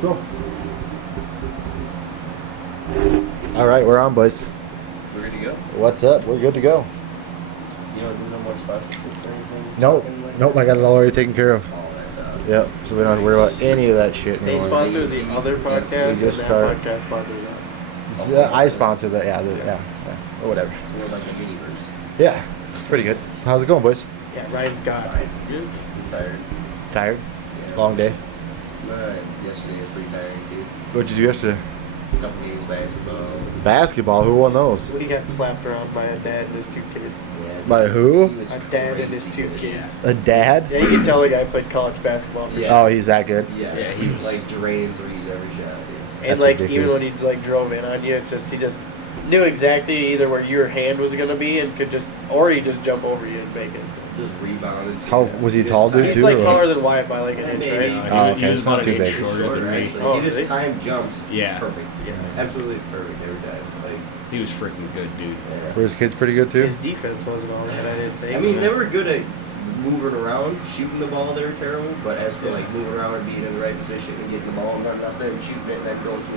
Let's go. All right, we're on, boys. We're good to go? What's up? We're good to go. You don't do no more sponsorships or anything? Nope, I got it all already taken care of. Oh, that's awesome. Yep, so we don't have to worry about any of that shit They anymore. sponsor the other podcast, and just that start- podcast sponsors us. Yeah, I sponsor that, yeah, or whatever. So we're like a mini-verse. Yeah, it's pretty good. So how's it going, boys? Yeah, Ryan's got it. Fine. Good. I'm tired. Tired? Yeah. Long day? Yesterday was pretty tiring, too. What'd you do yesterday? A couple games basketball. Basketball? Who won those? We got slapped around by a dad and his two kids. Yeah. By who? He was A dad and his crazy two good, kids. A dad? Yeah, you can tell the guy played college basketball for Yeah. sure. Oh, he's that good? Yeah, Yeah, he was like draining threes every shot. Yeah. And That's like even ridiculous. when he like drove in on you, it's just he just knew exactly either where your hand was gonna be and could just, or he just jump over you and make it. So. Just rebounded. How- was he tall, dude, He's too, like or taller than Wyatt by like an inch, Maybe. right? Oh, He okay, was it's not about too an inch big. shorter than me. actually. Oh, he just really? time jumps. Yeah. Perfect. Yeah. Absolutely perfect every time. Like, He was freaking good, dude. yeah. Were his kids pretty good, too? His defense wasn't all that, I didn't think. I mean, they were good at moving around, shooting the ball. They were terrible, but as for like moving around and being in the right position and getting the ball and running out there and shooting it and then going to,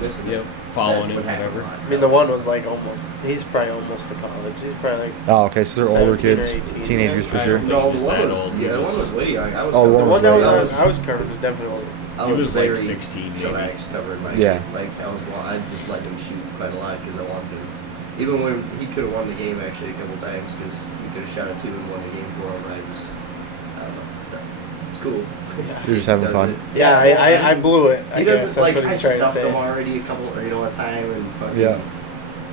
missing Yep. it. Following that it, would happen whatever. a lot. I mean, the one was like almost. He's probably almost to college. He's probably like Oh, okay, so they're older 17 or kids. 18, Teenagers yeah. for I sure. don't No, He the was one that was old. He yeah, the was- one was way young. I was Oh, the one one that was was, way I was covered was definitely older. I He was like very 16 maybe. chillax covered. Like, Yeah. Like I just let him shoot quite a lot because I wanted to. Even when he could have won the game actually a couple times because he could have shot a 2 and won the game for him. I don't know. It's cool. You're just having Does fun. it. Yeah, I blew it. He I does guess it like that's what I he's trying to stuffed say. him already a couple, a time, and fucking. Yeah.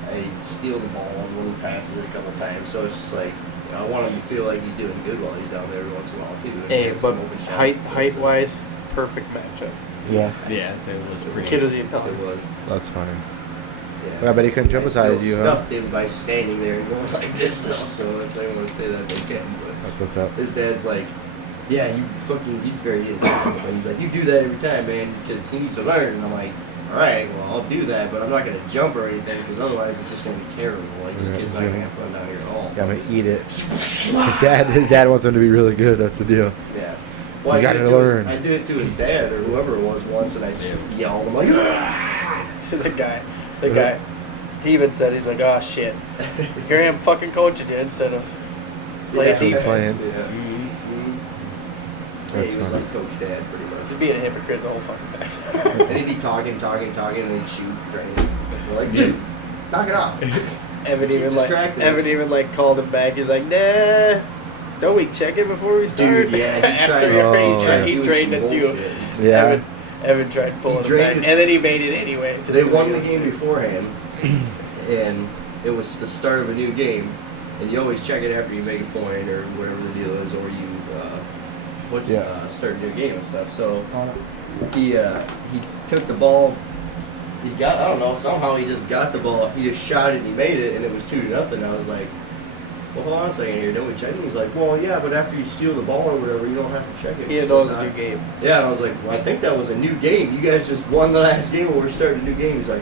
I steal the ball when he passes it a couple times, so it's just like I want him to feel like he's doing good while he's down there every once in a while too. and he Hey, has but some open shots. height wise, perfect matchup. Yeah, Yeah, that was The pretty. kid was even taller. It was. that's funny. Yeah. But I bet he couldn't jump I as high as still you, huh? stuffed him by standing there and going like this though, so if they want to say that they can. But That's what's up. his dad's like, yeah, you fucking you very didn't say that, but he's like, you do that every time, man, because he needs to learn. And I'm like, all right, well, I'll do that, but I'm not gonna jump or anything because otherwise it's just gonna be terrible. Like this Yeah, kid's it's not gonna gonna- have fun down here at all. Yeah, I'm gonna eat it. His dad wants him to be really good. That's the deal. Yeah. He's I gotta did it to his- learn. I did it to his dad or whoever it was once, and I yelled. I'm like, ah! the guy. He even said, he's like, oh shit, here I am fucking coaching you instead of playing Yeah. defense. Playing. Yeah. Mhm. Yeah, That's he was funny. like Coach Dad, pretty much. Just being a hypocrite the whole fucking time. And he'd be talking, and then he'd shoot. Right? We're like, dude, knock it off. Evan Keep even distracting us. called him back. He's like, nah, don't we check it before we start? Dude, yeah, he After tried- he doing drained some it too. bullshit. Yeah. Evan tried pulling him back, drained it. and then he made it anyway. just They to won make the it game shit. beforehand, and it was the start of a new game. And you always check it after you make a point or whatever the deal is, or you start a new game and stuff. So he took the ball. He got, I don't know, somehow he just got the ball. He just shot it and he made it, and it was 2-0. I was like, well, hold on a second here, don't we check it? He's like, well, yeah, but after you steal the ball or whatever, you don't have to check it. He didn't know it was a new game. Yeah, and I was like, well, I think that was a new game. You guys just won the last game, but we're starting a new game. He's like,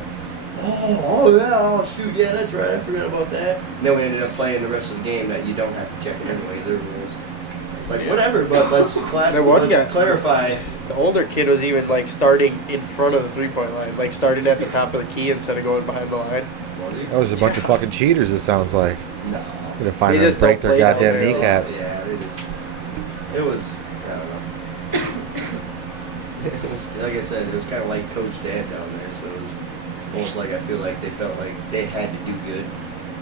oh yeah, oh shoot, yeah, that's right, I forgot about that. And then we ended up playing the rest of the game that you don't have to check it anyway. There rules. It's like, whatever, but let's clarify. The older kid was even like starting in front of the 3-point line, like starting at the top of the key instead of going behind the line. That was a bunch of fucking cheaters, it sounds like. No. Gonna find They them just break don't their play goddamn down there. kneecaps. Yeah, it was, I don't know. It was, like I said, it was kind of like Coach Dad down there, so it was almost like I feel like they felt like they had to do good.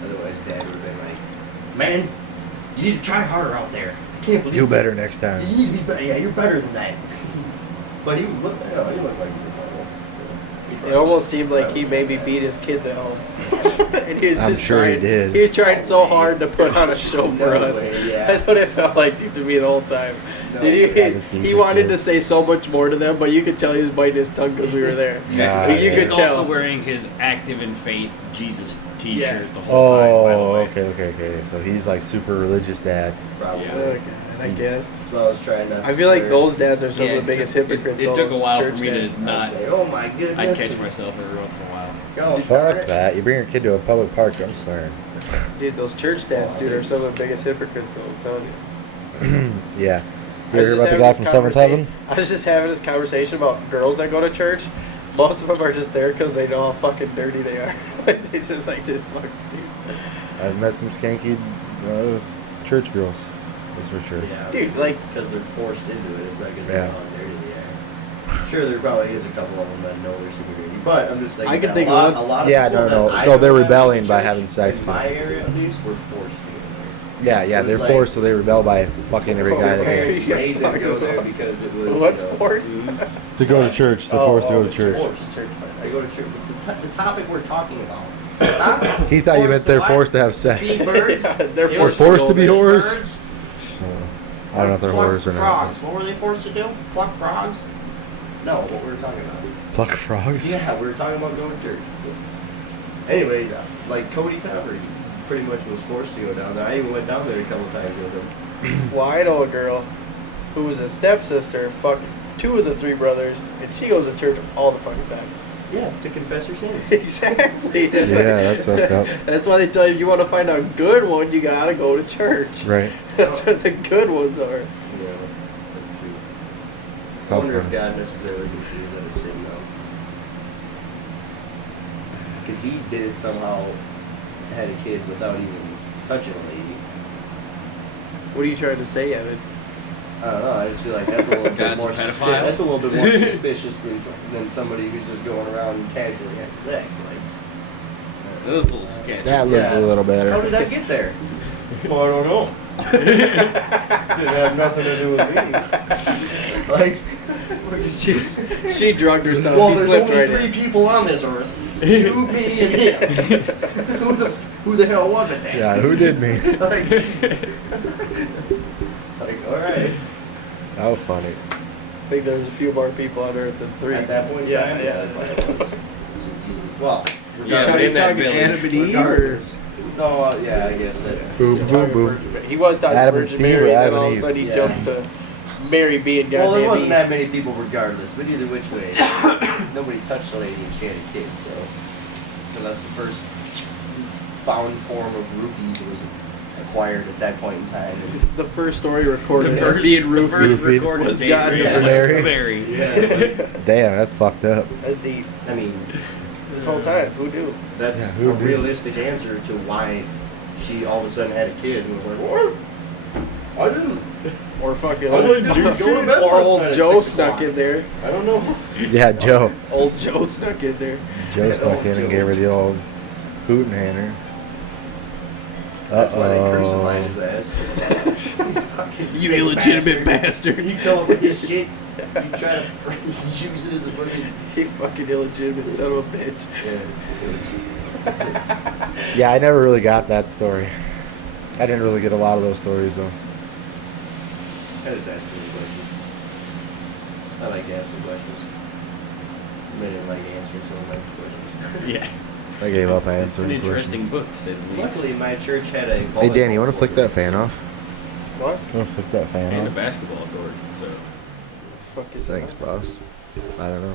Otherwise, Dad would have been like, man, you need to try harder out there. I can't believe Do better next time. You need to be better. Yeah, you're better than that. But he looked, he looked like he was normal. It almost seemed like he maybe beat his kids at home. And he was I'm just sure he trying, did. He was trying so hard to put on a show for No us. way, yeah. That's what it felt like to me the whole time. No Dude, way. he wanted to say so much more to them, but you could tell he was biting his tongue because we were there. Yeah, you yeah. could He's tell. also wearing his Active in Faith Jesus T-shirt Yeah. the whole time. By the Oh, way. okay. So he's like super religious dad. Probably. Yeah. Oh, God, I guess. That's why I was trying not to I feel like swear. those dads are some Yeah, of the biggest it hypocrites. took a those while for church me dads. to I'd not. say, oh my goodness. I'd catch myself every once in a while. Go, Fuck that. You bring your kid to a public park, I'm swearing. Dude, those church dads, dude, are some of the biggest hypocrites, though, I'm telling you. Yeah. You hear about the guy from 7th Heaven? I was just having this conversation about girls that go to church. Most of them are just there because they know how fucking dirty they are. Like, they just like to fuck. I've met some skanky church girls. That's for sure. Yeah, Dude, like, because they're forced into it. It's not because Yeah. they're not dirty they are. Sure, there probably is a couple of them that know they're super dirty, but I'm just thinking I can that think a lot, of a lot of Yeah, people no, that I no, they're know that rebelling went to by church, having sex, In my yeah. area, at least, were forced to go Yeah, It was they're like- forced, so they rebel by fucking every there. guy My that parents You guys made them go talking there about- because it was. What's you know, forced? to go to church. They're forced to go to church. Forced. I go to church. The topic we're talking about. He thought you meant they're forced to have sex. Feed birds. They're They're forced forced to be Feed whores? birds, I don't know if they're pluck whores or not. frogs. What were they forced to do? Pluck frogs? No, what we were talking about. Pluck frogs? Yeah, we were talking about going to church. Anyway, like Cody Topper, he pretty much was forced to go down there. I even went down there a couple times with him. Well, I know a girl who was a stepsister, fucked 2 of the 3 brothers, and she goes to church all the fucking time. Yeah, to confess your sins. Exactly. Yeah, that's messed up. That's why they tell you want to find a good one, you gotta go to church. Right. That's what the good ones are. Yeah, that's true. I How wonder if fun. God necessarily considers that a sin, though. Because he did it somehow, had a kid without even touching a lady. What are you trying to say, Evan? I don't know. I just feel like that's a little bit God's more a pedophile? that's a little bit more suspicious than somebody who's just going around and casually having sex. Like, That was a little sketchy. That looks Yeah. a little better. how did that get there? Well, I don't know. Didn't have nothing to do with me. Like, She drugged herself. well, He there's slipped only right 3 in. people on this earth: you, me, and him. who the hell was it then? Yeah, who did me? Like, jeez. Like, all right. That was funny. I think there was a few more people on Earth than 3. At that point, in Yeah, time, yeah. it was. Well, Yeah, Talking- in that talking village. Adam and Eve, or regardless. No, yeah, I guess that. Boom, You're boom, talking boom. Virgin- He was talking Adam and Virgin Steve Mary, or and then Adam all of and a sudden he Eve? jumped to Mary being Well, there goddamn wasn't Eve. that many people regardless, but either which way, nobody touched the lady and she had a kid, so that's the first found form of roofies that was acquired at that point in time. The first story recorded The first, being the first roofied. Roofied. recorded Was date God was Mary? Mary. Yeah, Damn, that's fucked up. That's deep. I mean, This whole time, who knew? that's Yeah, a who knew? realistic answer to why she all of a sudden had a kid and was like, what? I didn't. Or fucking All I did was go to bed or last old night at Joe 6 snuck o'clock. in there. I don't know. Yeah, Joe. Old Joe snuck in there. Joe Yeah, snuck old in and Joe. gave her the old hootin' hander. That's why they Uh-oh. crucified his ass. Fucking You sick illegitimate bastard. You come up with this shit, you try to use it as a fucking. You fucking illegitimate son of a bitch. Yeah. Yeah, I never really got that story. I didn't really get a lot of those stories, though. I just ask you questions. I like asking questions. I didn't like answering some of my questions. Yeah. I gave up It's an answering interesting questions. book, to say the least. Luckily, my church had a. Hey, Danny, you want to flick that fan off? What? You want to flick that fan And a off? basketball court, so. Fuck is Thanks, that? boss. I don't know.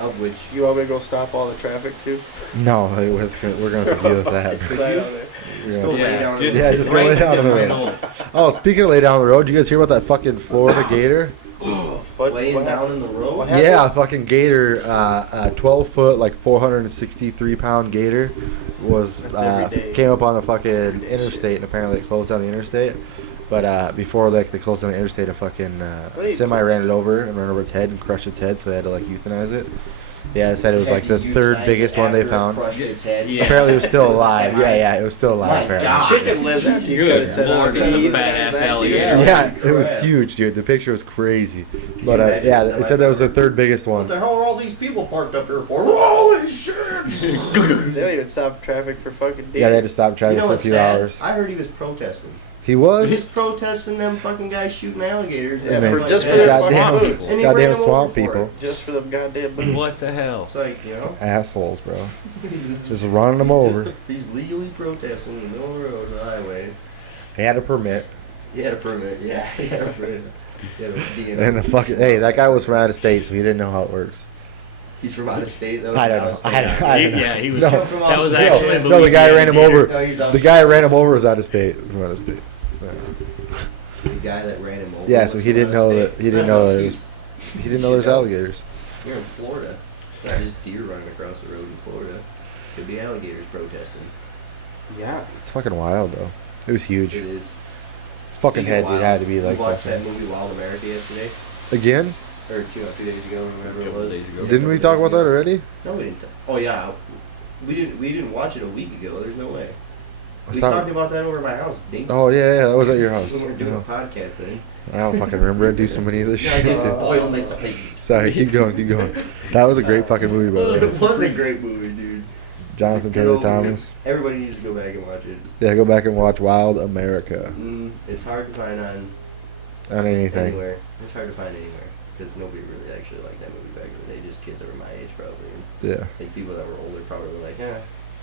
Of which. You want me to go stop all the traffic too? No, we're going to deal with that. Inside on it. We're Just gonna- go lay down in the- Yeah, just go lay down on the road. Oh, speaking of lay down the road, you guys hear about that fucking Florida gator? What? Laying what down happened? in the road? What happened? Yeah, a fucking gator, 12-foot, like 463-pound gator was That's every day. came up on the fucking interstate, and apparently it closed down the interstate. But before they closed down the interstate, a fucking Wait, semi ran it over and ran over its head and crushed its head, so they had to like euthanize it. Yeah, it said it was Had like to the third euthanize biggest it one they after it found. crushed its head. Yeah. Apparently, it was still It was a alive. semi. Yeah, it was still alive. My apparently. God. Chicken lives after you cut Good its head Lord, off. that's a You badass euthanize that hell too? yeah. Yeah, it was Crap. huge, dude. The picture was crazy. you But imagine yeah, a it said that was the third biggest What one. the hell are all these people parked up here for? Holy shit! They don't even stop traffic for fucking days. Yeah, they had to stop traffic You know for a what's few sad? hours. I heard he was protesting. He was? He's protesting them fucking guys shooting alligators. Yeah, and Man, for, stuff just like for that. their goddamn, fucking boots. And he ran goddamn him swamp over for people. it. Just for them goddamn boots. What the hell? It's like, you know, Assholes, bro. he's Just running them over. He's legally protesting in the middle of the road on the highway. He had a permit. He had a permit. Yeah, he had a permit. He had a DNR. And the fucking hey, that guy was from out of state, so he didn't know how it works. He's from out of state. That was I don't out know. of state. I don't know. Yeah, he was. No. That was No, actually no, the guy ran him over. No, he's out The of guy state. who ran him over was out of state. From out of state. Yeah. guy that ran him over. Yeah, so he didn't know that. He didn't know that. He didn't know there's Shit, no. alligators. You're in Florida. It's not just deer running across the road in Florida. Could be alligators protesting. Yeah. It's fucking wild though. It was huge. It is. It's fucking Speaking of had. It wild, had to be you like watched fucking. that movie Wild America yesterday, Again? or 2 days ago, or whatever it Couple was. days ago. Yeah, Didn't we talk about that already? No, we didn't. Oh yeah, we didn't watch it a week ago. There's no way. I We thought- talked about that over at my house. Dink. Oh yeah, that was at your house. We were doing Yeah. a podcast then. I don't fucking remember. I do so many of this Yeah, I just shit. spoiled my face. Sorry, keep going, keep going. That was a great fucking movie, by the It way. was a great movie, dude. Jonathan Good Taylor old Thomas. Everybody needs to go back and watch it. Yeah, go back and watch Wild America It's hard to find on anything. anywhere. It's hard to find anywhere because nobody really actually liked that movie back in the day. Just kids that were my age probably. And Yeah, I think people that were older probably were like, eh.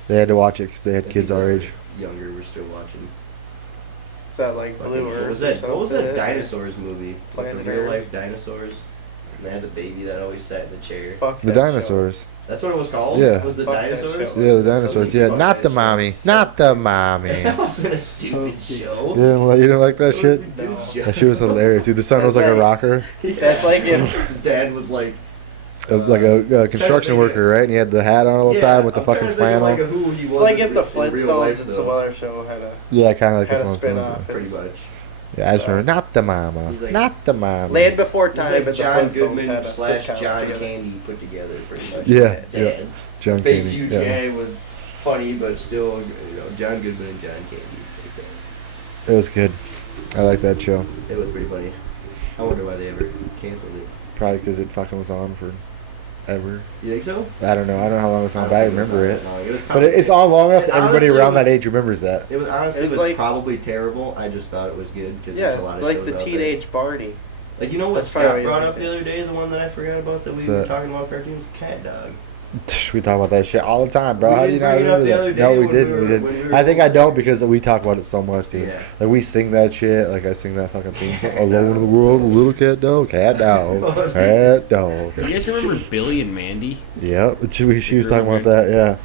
they had to watch it because they had And kids people our that age. were Younger were still watching. Is that like Fucking- Blue Earth? what was that? What was that or something? dinosaurs movie? With Planet the real Earth. life dinosaurs. And they had the baby that always sat in the chair. Fuck The that show. dinosaurs. That's what it was called? Yeah. Was the Fuck that dinosaurs? show. Yeah, the That's so dinosaurs. stupid. Yeah, Fuck not that the show. mommy. So Not the stupid. mommy. That wasn't a stupid show. You didn't like that shit? Good show. That shit was hilarious, dude. The son was like a rocker, That's like if Dad was like like a construction think worker, right? And he had the hat on all the time with the I'm trying fucking to think of, flannel. like, who he it's was like in if the re- in real life, Flintstones and though. some other show had a Yeah, kind of like had the a Flintstones. spin-off. Pretty It's much. Yeah, I just remember not the mama, He's like- not the mama. Land Before He's Time, like but the John Flintstones Goodman had a slash sitcom John together. Candy put together, pretty much. Yeah, Dad. yeah. John Big Candy. huge Yeah. guy with funny, but still, John Goodman and John Candy. It's like that. It was good. I like that show. It was pretty funny. I wonder why they ever canceled it. Probably because it fucking was on for ever. You think so? I don't know. I don't know how long it was on, don't but I think was remember on it. that long. Was But probably- it's on long enough It that everybody honestly around was- that age remembers that. It was honestly It's was like- probably terrible. I just thought it was good because Yeah, there's it's a lot of like shows the out teenage Barney. there. Like you know what That's probably Scott what brought you up think. the other day, the one that I forgot about that What's we were that? talking about cartoons, Cat Dog. We talk about that shit all the time, bro. We How do you didn't not bring it up remember the that? other day No, we when we didn't. were- We when we didn't. were I think I going don't over- because we talk about it so much, dude. Yeah. Like we sing that shit. Like I sing that fucking theme song. Alone in the world, a little cat dog, cat dog, cat dog. You guys remember Billy and Mandy? Yep. She was talking about that. Yeah.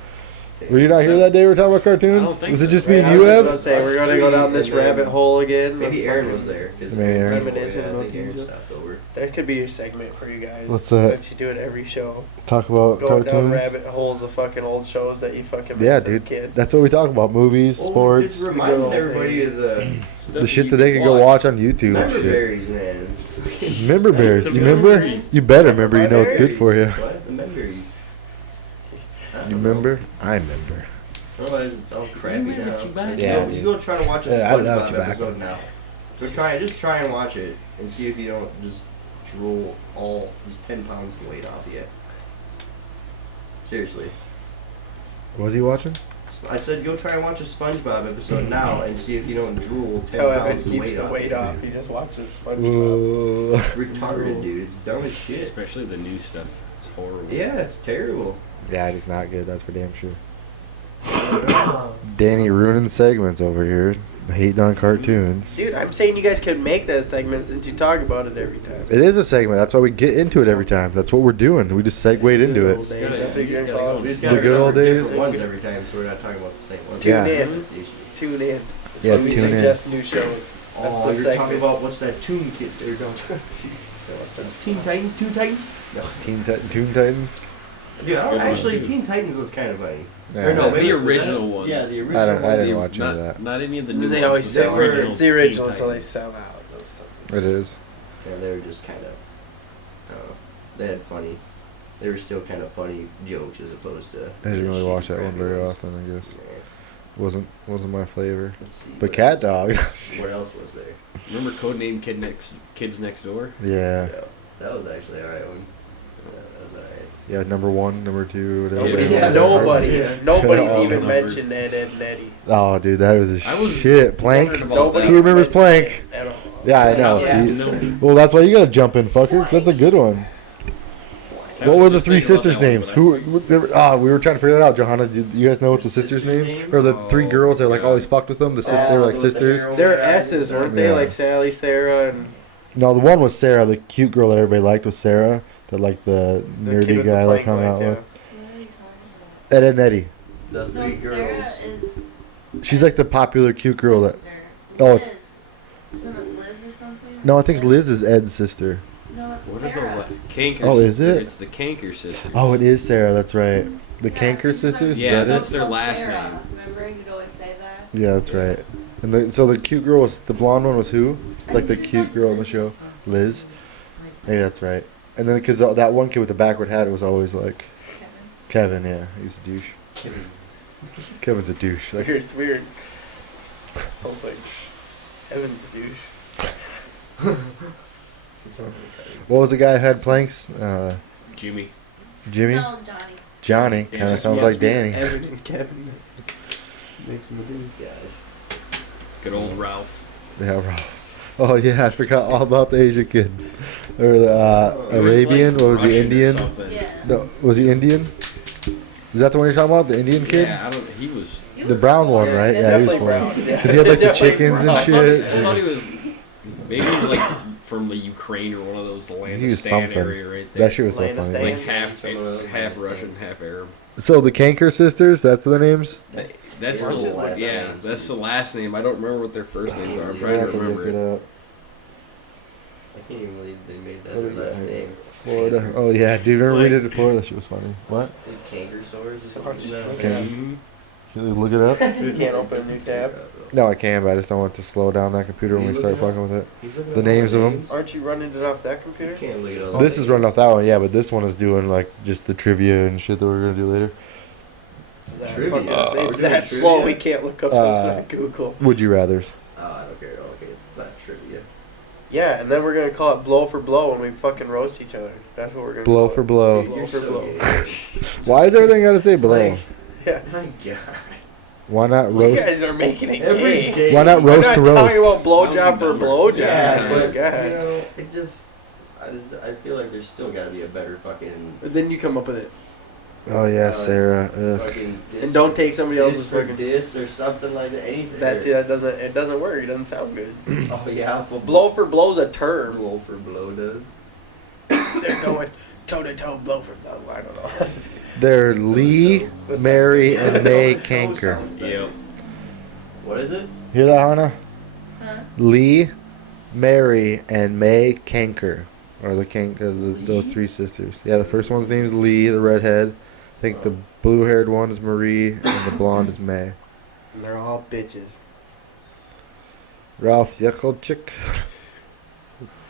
Were you not here that day? We were talking about cartoons. I don't think Was it so. just me and I you, was just Ev? gonna say we're gonna go down this And then rabbit hole again. Maybe with Aaron fucking- was there. 'Cause Maybe Aaron. Reminiscing I about think Aaron these. stopped over. That could be your segment for you guys. What's that? Since you do it every show. Talk about Going down cartoons. rabbit holes of fucking old shows that you fucking Yeah, missed as a dude. kid. That's what we talk about. Movies, Well, sports, It's reminding old everybody days. of the the shit that they can go watch on YouTube and shit. Memberberries, man. Member berries. The You remember? memories. You better remember. You know it's good for you. What? The Memberberries. I You don't know. remember? I remember. Otherwise, it's all crappy remember now. Chewbacca? Yeah, You go try to watch a Yeah, I love SpongeBob Chewbacca. episode now. So just try and watch it and see if you don't just drool just 10 pounds of weight off yet. Seriously. What was he watching? I said go try and watch a SpongeBob episode now and see if you don't drool 10 That's how Evan pounds of keeps weight the off. weight off. He just watches SpongeBob. Ooh. Retarded, dude. It's dumb as shit. Especially the new stuff. It's horrible. Yeah, it's terrible. Yeah, it's not good. That's for damn sure. Danny ruining segments over here. Hating on cartoons. Dude, I'm saying you guys could make that segment since you talk about it every time. It is a segment. That's why we get into it every time. That's what we're doing. We just segued into Old it. days, that's what you're gonna We call it. just The gotta good old remember days. different ones every time, so we're not talking about the same ones. Tune Yeah. in. Tune in. That's Yeah, when we tune in. suggest new shows. That's Oh, the you're segment. talking about what's that Toon Kid? Or don't. Teen Titans? Toon Titans? No. Toon Titans? Dude, That's a good one, actually, too. Teen Titans was kind of funny. Yeah. Or no, The maybe was original that- one. Yeah, the original I don't- I one. didn't watch any not, of that. Not any of the new They ones, always but the sell original It's the original Teen until they Titans. sell out. Those sons of It is. Yeah, they were just kind of. I don't know. They had funny. They were still kind of funny jokes as opposed to. I didn't really shitty, watch that one crappy very ones. often, I guess. Yeah. Wasn't my flavor. Let's see. But what Cat else- Dog. What else was there? Remember Codename Kids Next Door? Yeah. That was actually alright one. That was alright. Yeah, number 1, number 2, whatever. Yeah, Nobody's Yeah. even Number. mentioned Ed, Ed, and Eddie. Oh, dude, that was a I was shit. Plank. wondering about Nobody that. Who remembers Plank? At all. Yeah, I know. Yeah. See? No. Well, that's why you gotta jump in, fucker. 'Cause that's a good one. I What was were the just 3 thinking about sisters' that one, names? but I Who? We were trying to figure that out. Johanna, do you guys know what the sisters' names? Or the 3 Oh, girls that like God. always fucked with them? The they were like with the sisters. hair over They're their eyes and S's, stuff. weren't they? Yeah. Like Sally, Sarah, and No, the one was Sarah, the cute girl that everybody liked was Sarah. That like the the kid nerdy with guy the like plank hung out light, with. What are you talking Ed, Ed and Eddie. The about? three No, girls. Sarah is She's like the popular cute girl that. sister. Oh, Liz. it's- Isn't it Liz or something? No, I think Liz is Ed's sister. No, it's What are Sarah. the Canker? Oh, is it? It's the Canker sisters. Oh, it is Sarah. That's right. The Yeah, Canker because sisters. Yeah, is that that's it? their Oh, last Sarah. name. Remember, you'd always say that. Yeah, that's right. And so the cute girl was the blonde one was who? I Like the think she's cute like girl in the Liz or show, something. Liz. Hey, that's right. And then because that one kid with the backward hat, it was always like Kevin. Kevin. Yeah, he's a douche. Kevin's a douche. Like, It's weird. Sounds like Evan's a douche. what was the guy who had planks? Jimmy. Jimmy. No, Johnny. Johnny. Yeah, Kind of just sounds Must like be Danny. Evan and Kevin. Makes him a dude. Gosh. Good old Ralph. Yeah, Ralph. Oh yeah, I forgot all about the Asian kid, or the He was, Arabian. like, What was he? Russian or Indian? something. Yeah. No, was he Indian? Is that the one you're talking about? The Indian kid? Yeah, I don't. He was. He The was brown cool. one, right? Yeah, he was Definitely fun. brown. Yeah. Because he had like the Definitely chickens and brown. I shit. thought he was. Maybe he was like from the Ukraine or one of those He was Landistan something. area right there. That shit was so Landistan. funny. Like half Some of those half Landistan's. Russian, half Arab. So the Canker sisters, that's their names? That's They the weren't just last yeah. names. That's the last name. I don't remember what their first names are. I'm I trying to have to remember look it. it up. I can't even believe they made that Oh, their last yeah. name. Florida. Oh yeah, dude, remember we did it before? That shit was funny. What? Like Kanker sores or Sorry, something. just Okay. looking Can you look it up? at- You can't open a new tab. No, I can, but I just don't want it to slow down that computer when we start fucking with it. He's looking The at names all of 'em? Aren't you running it off that You computer? can't look at all This the is running off that one, yeah, but this one is doing like just the trivia and shit that we're gonna do later. It's that Trivia. fucking- We're it's doing that trivia? slow. We can't look up. So it's Uh, not Google. Would you rather's? Oh, I don't care. Okay, it's not trivia. Yeah, and then we're gonna call it blow for blow, and we fucking roast each other. That's what we're gonna. Blow call for it. blow. Dude, you're for so blow. gay. Why is everything gotta say blow? Like, yeah. My God. Why not You roast? guys are making it Every gay. day. Why not We're roast not to talking roast? about blowjob for Number. blowjob. Yeah, Oh, but God. you know, I feel like there's still got to be a better fucking. But then you come up with it, Oh yeah, Sarah. Ugh. Fucking dis- and don't take somebody else's dis for fucking. dis or something like that. Anything. That's it. It doesn't work. It doesn't sound good. Oh yeah, for Blow for blow's a term. blow for blow does. They're going toe to toe, blow for blow. I don't know. They're Lee, Mary, and May Canker. Yep. What is it? Hear that, Hannah? Huh? Lee, Mary, and May Canker. Or those three sisters. Yeah, the first one's name's Lee, the redhead. I think the blue-haired one is Marie, and the blonde is May. And they're all bitches. Ralph Yekelchik.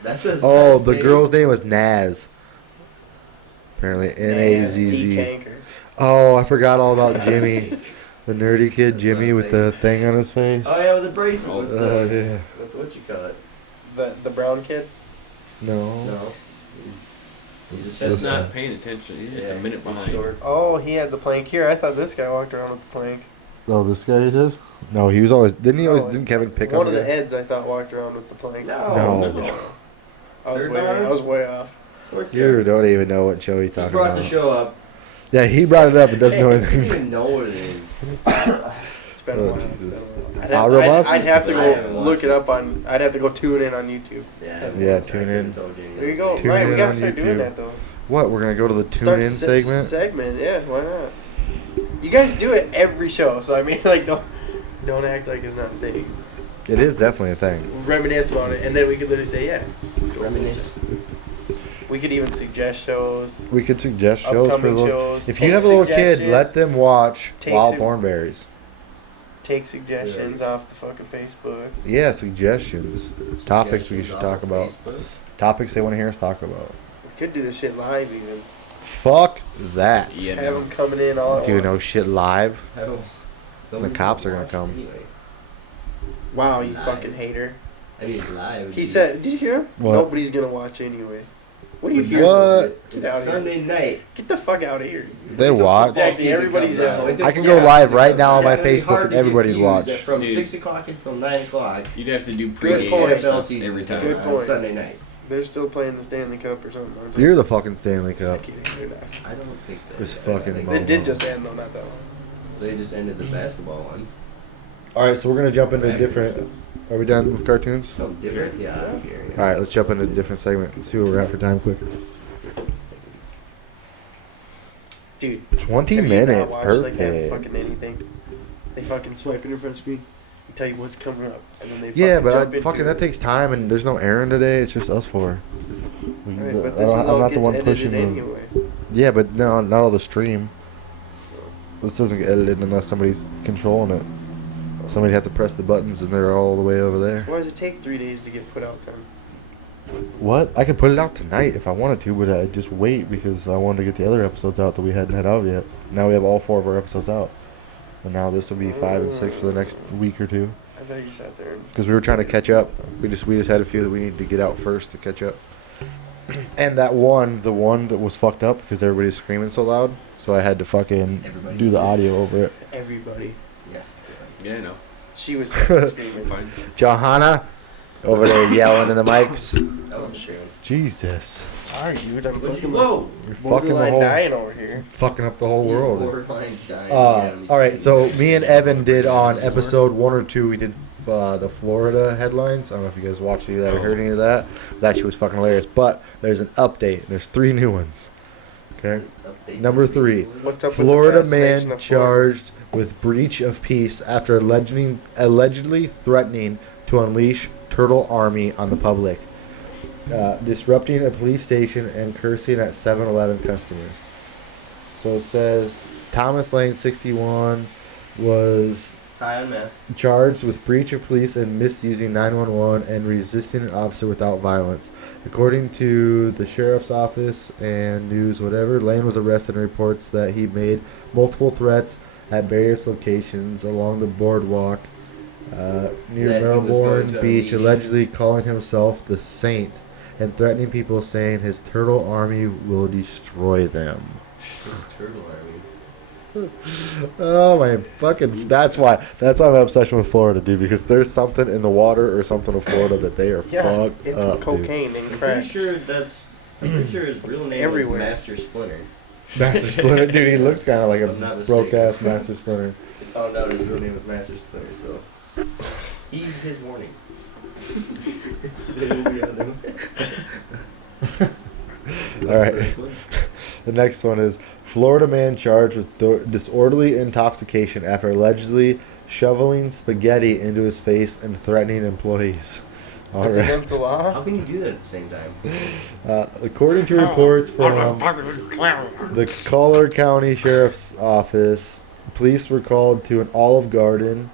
That's his Oh, last the name. girl's name was Naz. Apparently, Nazz. T canker. Oh, I forgot all about Jimmy, the nerdy kid, That's Jimmy what with I'm the thing on his face. Oh yeah, with the bracelet. Oh, with yeah. With what you call it? The brown kid. No. No. He's just Just Listen. not paying attention. He's just a minute he's behind. short. Oh, he had the plank here. I thought this guy walked around with the plank. Oh, this guy it is? No, he was always. Didn't he always? No, Didn't Kevin pick One on of the him? Eds I thought walked around with the plank. No. I was Third way. daughter? I was way off. Of course, You don't even know what show he's He talking brought about. the show up. Yeah, he brought it up and doesn't know I don't anything. even know what it is. It's been Oh, a while. Jesus. I'd Ah, have, robots? I'd have to I haven't go watched look it it. up on. I'd have to go tune in on YouTube. Yeah, tune in. There you go. Tune Ryan, we in gotta on start doing YouTube. that though. What? We're gonna go to the Start tune-in the segment. Segment, yeah. Why not? You guys do it every show, so I mean, like, don't act like it's not a thing. It is definitely a thing. Reminisce about it, and then we could literally say, yeah. Reminisce. We could even suggest shows. We could suggest shows for Upcoming little. shows. If Take you have a little kid, suggestions. let them watch Take Wild su- Thornberries. Take suggestions off the fucking Facebook. Yeah, suggestions. Topics we should talk about. Topics they want to hear us talk about. We could do this shit live even. Fuck that. Yeah, Have no. them coming in all at Do once. no shit live. The cops are gonna come. Anyway. Wow, you Live. fucking hater. I mean, live. He said, did you hear him? What? Nobody's gonna watch anyway. What are you What? here What? for? Get out of here. Sunday night. Get the fuck out of here. They watch. Exactly, everybody's It out. comes I can go Yeah. live right now on my Yeah, it'd be Facebook hard and to get everybody's views watch. From Dude. 6 o'clock until 9 o'clock. You'd have to do Good pregame point. stuff NFL every time. Good on point. Sunday night. They're still playing the Stanley Cup or something. aren't they? You're the fucking Stanley Cup. Just kidding. They're not. I don't think so. This I fucking think They Momo. did just end though, not that long. They just ended the basketball one. All right, so we're gonna jump into different. Are we done with cartoons? Something different. Yeah, I don't care. All right, let's jump into a different segment. See where we're at for time, quick. Dude. 20 have you not minutes, watched, like, that perfect. fucking anything. They fucking swipe in your front screen. tell you what's coming up, and then they Yeah, but jump into fucking that it. takes time, and there's no Aaron today. It's just us four. Right, but this is I'm all not gets the one edited pushing anyway. Yeah, but no, not all the stream. This doesn't get edited unless somebody's controlling it. Somebody have to press the buttons, and they're all the way over there. Why does it take 3 days to get put out then? What? I could put it out tonight if I wanted to, but I'd just wait because I wanted to get the other episodes out that we hadn't had out yet. Now we have all 4 of our episodes out. And now this will be 5 and 6 for the next week or two. I thought you sat there and... Because we were trying to catch up. We just had a few that we needed to get out first to catch up. And the one that was fucked up because everybody was screaming so loud. So I had to fucking Everybody do the did. audio over it. Everybody. Yeah. Yeah, I know. She was screaming. Fine. Johanna over there yelling in the mics. Oh, shit. Jesus. Sorry, dude. I'm What'd you fucking whoa? You're fucking the borderline whole, dying over here. fucking up the whole world. Borderline dying. All right, so me and Evan did on episode 1 or 2. We did the Florida headlines. I don't know if you guys watched any of that or heard any of that. That shit was fucking hilarious. But there's an update. There's 3 new ones. Okay. Number 3. What's up with Florida the fascination man of Florida? charged with breach of peace after allegedly threatening to unleash turtle army on the public, disrupting a police station and cursing at 7-Eleven customers. So it says Thomas Lane, 61, was High on meth. charged with breach of police and misusing 911 and resisting an officer without violence. According to the sheriff's office and news whatever, Lane was arrested and reports that he made multiple threats at various locations along the boardwalk near That he was going Melbourne to Beach, unleash. allegedly calling himself the Saint and threatening people, saying his turtle army will destroy them. This turtle army. Oh my fucking! That's why I'm obsession with Florida, dude. Because there's something in the water or something of Florida that they are Yeah, fucked it's up, dude. cocaine and I'm crack. pretty sure his real name everywhere. was Master Splinter. Master Splinter, dude. He looks kind of like If I'm not a mistaken. broke ass Master Splinter. I found out his real name was Master Splinter, so heed his warning. All right. The next one is Florida man charged with disorderly intoxication after allegedly shoveling spaghetti into his face and threatening employees. All It's right. against the law. How can you do that at the same time? According to reports from the Collier County Sheriff's Office, police were called to an Olive Garden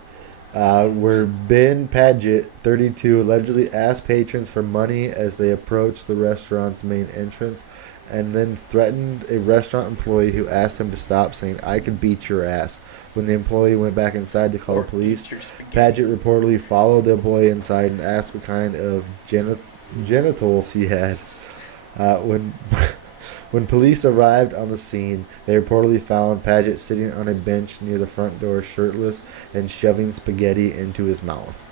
where Ben Paget, 32, allegedly asked patrons for money as they approached the restaurant's main entrance and then threatened a restaurant employee who asked him to stop, saying, "I could beat your ass." When the employee went back inside to call the police, Your spaghetti. Paget reportedly followed the employee inside and asked what kind of genitals he had. When when police arrived on the scene, they reportedly found Paget sitting on a bench near the front door, shirtless and shoving spaghetti into his mouth.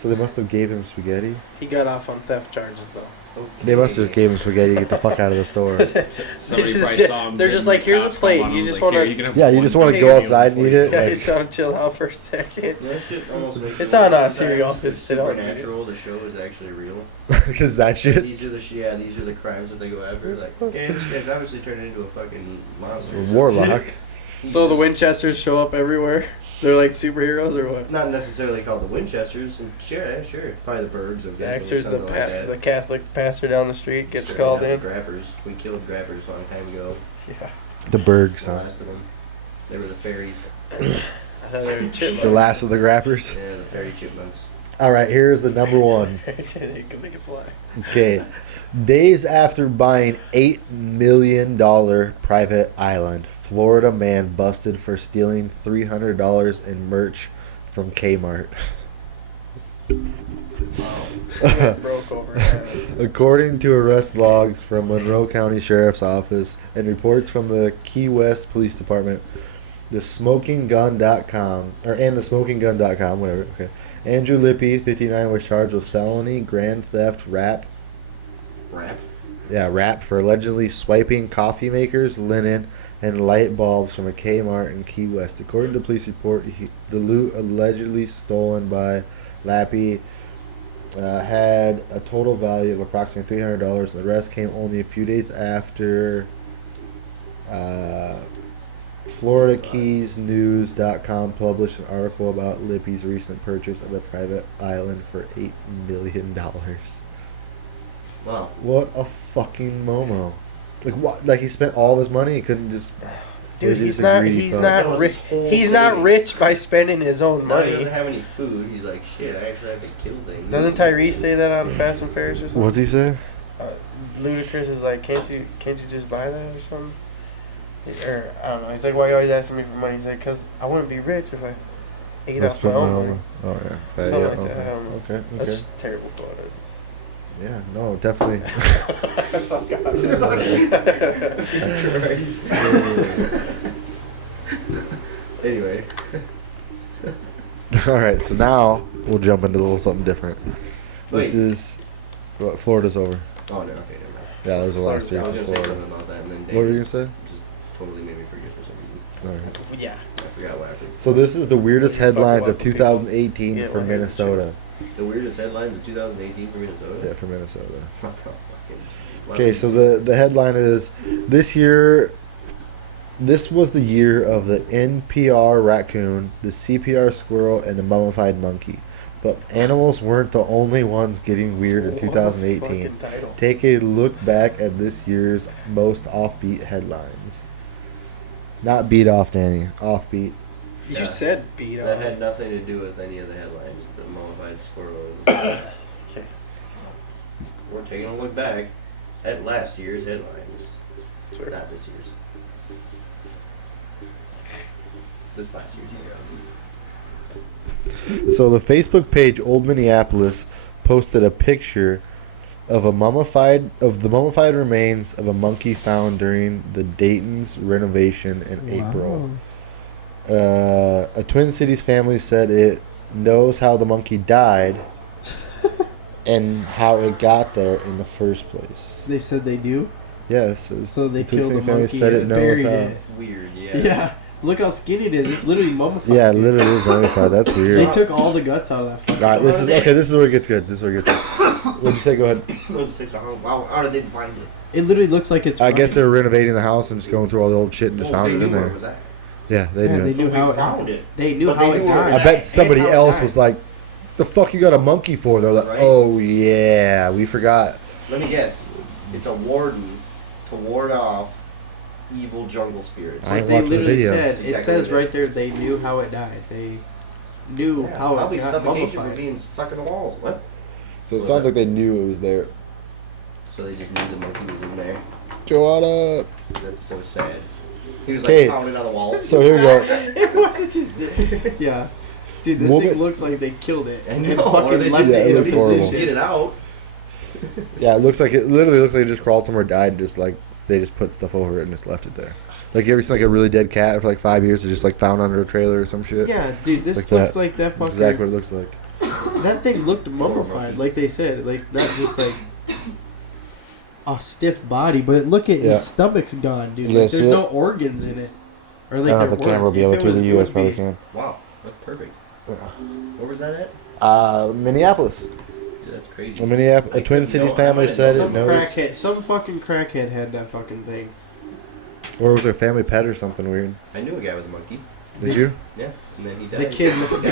So they must have gave him spaghetti. He got off on theft charges though. They must have gave him spaghetti to get the fuck out of the store. Somebody This is probably it. saw him. They're just like, here's a cops come plate. on, You was just like, wanna- "Here, you can have Yeah, you one just wanna potato go meal outside and before eat you it? go." Yeah, Like- just want to chill out for a second. That shit almost makes It's me on wonder us if here, y'all. it's Just sit on it. Supernatural, the show is actually real. Because that shit. These are the crimes that they go after. Like, okay, this guy's obviously turned into a fucking monster. or some Warlock. shit. So the He's Winchesters show up everywhere. They're like superheroes or what? not necessarily called the Winchesters. And sure, probably the Bergs. I'm guessing, or Axer, the something like that. the Catholic pastor down the street, gets Sure, called yeah, in. The Grappers. We killed Grappers a long time ago. Yeah, The Bergs, The huh? last of them. They were the fairies. I thought they were chipmunks. The last of the grappers. Yeah, the fairy chipmunks. All right, here's the number one. Because they can fly. Okay. Days after buying $8 million private island, Florida man busted for stealing $300 in merch from Kmart. Broke over. Yeah. According to arrest logs from Monroe County Sheriff's Office and reports from the Key West Police Department, and thesmokinggun.com, whatever. Okay. Andrew Lippy, 59, was charged with felony grand theft rap for allegedly swiping coffee makers, linen, and light bulbs from a Kmart in Key West. According to police report, the loot allegedly stolen by Lappy had a total value of approximately $300. The rest came only a few days after FloridaKeysNews.com published an article about Lippy's recent purchase of a private island for $8 million. Wow. What a fucking Momo. Like what? Like he spent all his money. He couldn't just. Dude, He's he's a not. greedy He's fuck. not That was rich. his whole He's not thing. rich by spending his own Now he money. doesn't have any food. He's like, shit, I actually have to kill things. Doesn't Tyrese say that on Fast and Furious or something? What's he say? Ludacris is like, can't you just buy that or something? Or I don't know. He's like, why are you always asking me for money? He's like, cause I wouldn't be rich if I ate Let's off my put own my money. own- Oh yeah. Something Yeah, like that. I don't know. Okay. That's a terrible quote. Yeah. No, definitely. Christ. Anyway. All right. So now we'll jump into a little something different. This Wait. is what, Florida's over. Oh, no, okay, never mind. Yeah, that was the last I year was for going to say Florida. something about that, and then What were you Dave gonna say? just totally made me forget for some reason. All right. Yeah. I forgot what happened. So this is the weirdest headlines of Fucking people. 2018 Yeah, for well, here's the Minnesota. The weirdest headlines of 2018 for Minnesota? Yeah, for Minnesota. Fuck off, fucking. Okay, so the headline is this was the year of the NPR raccoon, the CPR squirrel, and the mummified monkey. But animals weren't the only ones getting weird in 2018. Fucking title. Take a look back at this year's most offbeat headlines. Not beat off, Danny. Offbeat. You Yeah. said beat That on. had nothing to do with any of the headlines. The mummified squirrel. Okay. We're taking a look back at last year's headlines. Sure. Not this year's. This last year's. So the Facebook page Old Minneapolis posted a picture of the mummified remains of a monkey found during the Dayton's renovation in April. A Twin Cities family said it knows how the monkey died and how it got there in the first place. They said they do. Yes, So they Twin killed the Cities family monkey said it and knows buried how. it. Weird, Yeah. Look how skinny it is. It's literally mummified. Yeah, literally is mummified. That's weird. They took all the guts out of that fucking. All right, this is where it gets good. This is where it gets good. What'd you say? Go ahead. I was just saying, so how did they find it? It literally looks like it's. I guess fried. they were renovating the house and just going through all the old shit and just Well, found they it in knew where there. was at. Yeah, they Yeah, knew. they knew So how we it. found it. They knew But how they it knew where died. was I at. bet somebody And how it else died. was like, "The fuck you got a monkey for?" They're like, Right. "Oh yeah, we forgot." Let me guess. It's a warden to ward off evil jungle spirits. I Like ain't they watching the literally video. said, That's it exactly says what it right is. there they knew how it died. They knew Yeah, how probably it got suffocation from mummified. being stuck in the walls. What? So it sounds like they knew it was there. So they just knew the monkey was in there. Joanna. That's so sad. He was Okay. like pounding on the walls. So here we go. It wasn't just. Yeah. Dude, this Woman- thing looks like they killed it I and know, or fucking they left just- Yeah, it it in a looks horrible. position. Get it out. Yeah, it literally looks like it just crawled somewhere, died, and just like they just put stuff over it and just left it there. Like you ever seen like a really dead cat for like 5 years, it's just like found under a trailer or some shit. Yeah, dude, this Like looks that. like that That's fucker. exactly what it looks like. That thing looked mummified, monkey. like they said. Like, not just like a stiff body, but look at Yeah. its stomach's gone, dude. You Like, guys there's see no it? organs in it. Or I like don't know if there the camera will weren't. be able If it to. was, The it U.S. would probably be- can. Wow, that's perfect. Where was that at? Minneapolis. Yeah, that's crazy. A Minneapolis. I A Twin couldn't Cities know. family I said it Some knows. crackhead, some fucking crackhead had that fucking thing. Or was it a family pet or something weird? I knew a guy with a monkey. Did you? Yeah, and then he died. The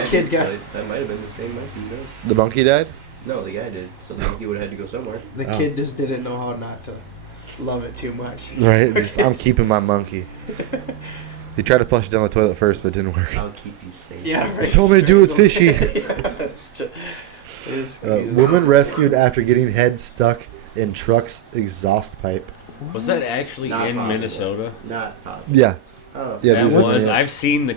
kid got. So that might have been the same monkey. Who knows? The monkey died? No, the guy did. So the monkey would have had to go somewhere. The Oh. kid just didn't know how not to love it too much. Right? Just, I'm keeping my monkey. He tried to flush it down the toilet first, but it didn't work. I'll keep you safe. Yeah, right. He told me to do it with fishy. It's just, it's Woman rescued after getting head stuck in truck's exhaust pipe. Was that actually Not in possible. Minnesota? Not possible. Yeah. Oh, Yeah, That these are- was. yeah. I've seen the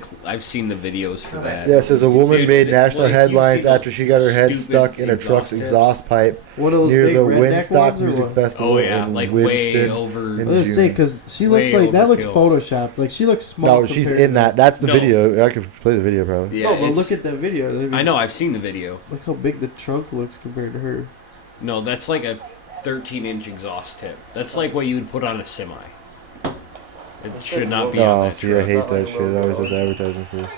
videos for that. Yeah, it says a woman Dude, made it's national like you headlines see those after she got her head stupid stuck in a truck's exhaust exhaust pipe one of those near big the redneck Woodstock ones or Music what? Festival Oh yeah, in like way Winston. over. in I was June. say because she looks Way like that looks overkill. photoshopped. Like she looks small. No, she's compared in to that. That's the No. video. I could play the video probably. Yeah, no, but it's- look at that video. I know. I've seen the video. Look how big the trunk looks compared to her. No, that's like a 13-inch exhaust tip. That's like what you would put on a semi. It That's should like not be logo. on Oh, that see, I truck. hate not that like a shit. It always logo. does advertising first.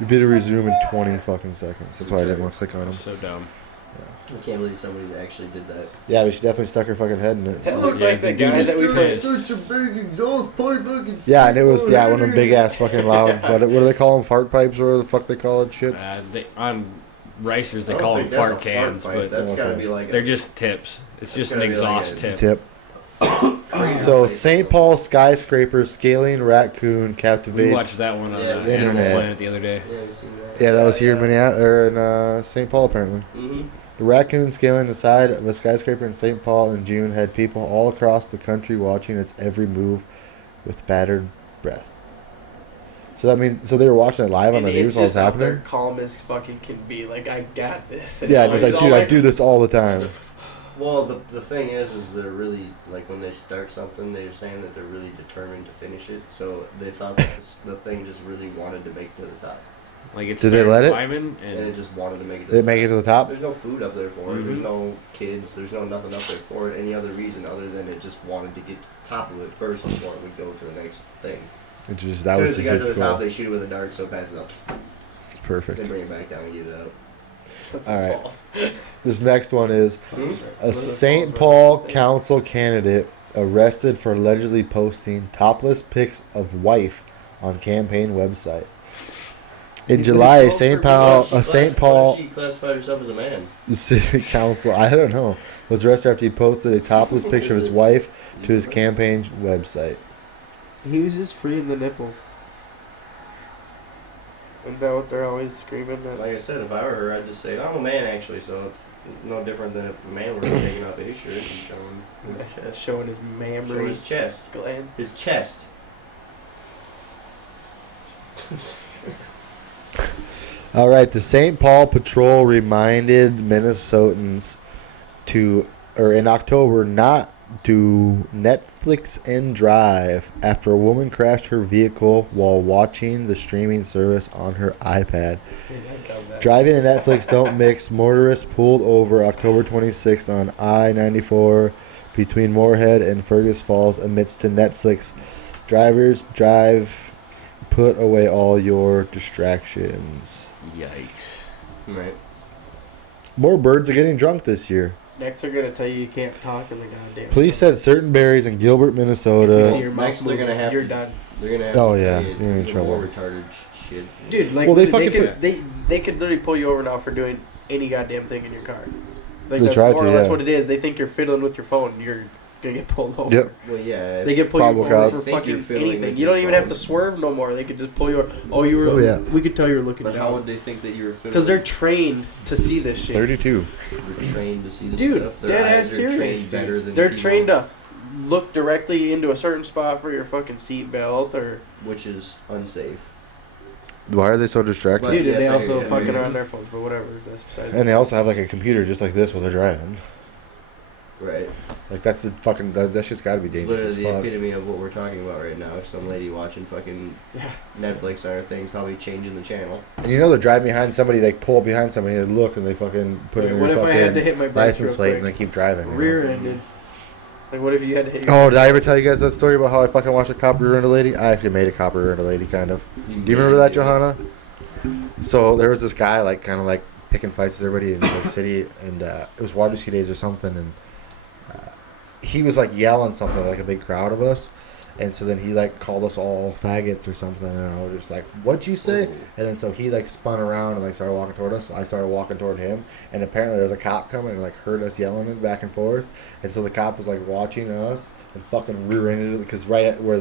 The video resume in 20 fucking seconds. That's why I didn't want to click on them. So dumb. Yeah. I can't believe somebody actually did that. Yeah, but she definitely stuck her fucking head in it. That looked Yeah, like the the dude guy was that we played. pissed. Such a big exhaust pipe. Yeah, and it was one of them big ass fucking loud. What do they call them? Fart pipes or the fuck they call it? Shit. On ricers, they I don't call them think that's fart a cans, pipe. but That's gotta Okay. be like they're just tips. It's That's just an gotta be like exhaust a tip. Tip. crazy So pipe. St. Paul skyscraper scaling raccoon We captivates. watched that one on Yeah, Animal internet. Planet the other day. Yeah, I've seen that. Yeah, that was here in Minneapolis or in St. Paul apparently. Mm-hmm. The raccoon scaling the side of a skyscraper in St. Paul in June had people all across the country watching its every move with bated breath. So that means they were watching it live on And the news it's while it's just out there happening. calm as fucking can be. Like, I got this. Yeah, and he's like, all dude, I do this all the time. Well, the thing is they're really, like, when they start something, they're saying that they're really determined to finish it. So they thought that the thing just really wanted to make it to the top. Like it Did they started let it? climbing, And and it just wanted to make it to They the make it top. to the top. There's no food up there for it. There's Mhm. no kids. There's no nothing up there for it. Any other reason other than it just wanted to get to the top of it first before it would go to the next thing. It just As that soon was as it just got to its the top, goal. they shoot it with a dart so it passes up. It's They perfect. bring it back down and get it out. That's All right. false. This next one is Hmm? a St. Paul council candidate arrested for allegedly posting topless pics of wife on campaign website. In July, St. Paul, Why St. Paul she classified herself as a man. City Council, I don't know, was arrested after he posted a topless picture of his wife to his campaign website. He was just freeing the nipples. Isn't that what they're always screaming at? Like I said, if I were her, I'd just say, I'm a man actually, so it's no different than if a man were taking off his shirt and showing his chest. Showing his Showing mammary his chest. glands. His chest. All right, the St. Paul Patrol reminded Minnesotans in October, not do Netflix and drive after a woman crashed her vehicle while watching the streaming service on her iPad. Driving and Netflix don't mix. Motorist pulled over October 26th on I-94 between Moorhead and Fergus Falls amidst the Netflix. Drivers drive, put away all your distractions. yikes. Right. More birds are getting drunk this year. Next, they're gonna tell you can't talk in the goddamn. Police said certain berries in Gilbert, If you see Minnesota. your mouth Next, they're moving, gonna have you're to- done. They're gonna have Oh, to yeah, say you're in even trouble. more retarded shit. Dude, like Well, they they fucking could they could literally pull you over now for doing any goddamn thing in your car. Like They that's try more to, or less yeah. what it is. They think you're fiddling with your phone. You're gonna get pulled over. Yep. Well, yeah. They can pull Probable you over cause. for Think you're fucking fiddling anything. with You your don't even have to phone. swerve no more. They could just pull you over. Oh, you were. Oh, yeah. We could tell you were looking But how down. would they think that you were? Because they're trained to see this shit. 32. They're trained to see this Dude, stuff. Their dead eyes ass are serious. trained better Dude. than They're people, trained to look directly into a certain spot for your fucking seatbelt or. which is unsafe. Why are they so distracted? But Dude, yes, and they I also agree. fucking are on their phones, but whatever. That's besides. And they also have like a computer just like this while they're driving. Right. Like that's the fucking that shit's got to be It's dangerous literally as the fuck. epitome of what we're talking about right now. Some lady watching fucking Yeah. Netflix or thing, probably changing the channel. And you know they're driving behind somebody, they pull up behind somebody, they look and they fucking put it in What their if I had to fucking hit my brakes license real plate quick? and they keep driving. you know? Rear-ended. Like, what if you had to hit your... Oh, did I ever tell you guys that story about how I fucking watched a cop rear-end a lady? I actually made a cop rear-end a lady, kind of. Do you remember that, Johanna? So there was this guy, like, kind of like picking fights with everybody in New York City, and it was water ski days or something, and he was like yelling something like a big crowd of us, and so then he like called us all faggots or something, and I was just like, "What'd you say?" And then so he like spun around and like started walking toward us. So I started walking toward him, and apparently there was a cop coming and like heard us yelling it back and forth, and so the cop was like watching us and fucking rear-ended it because right at where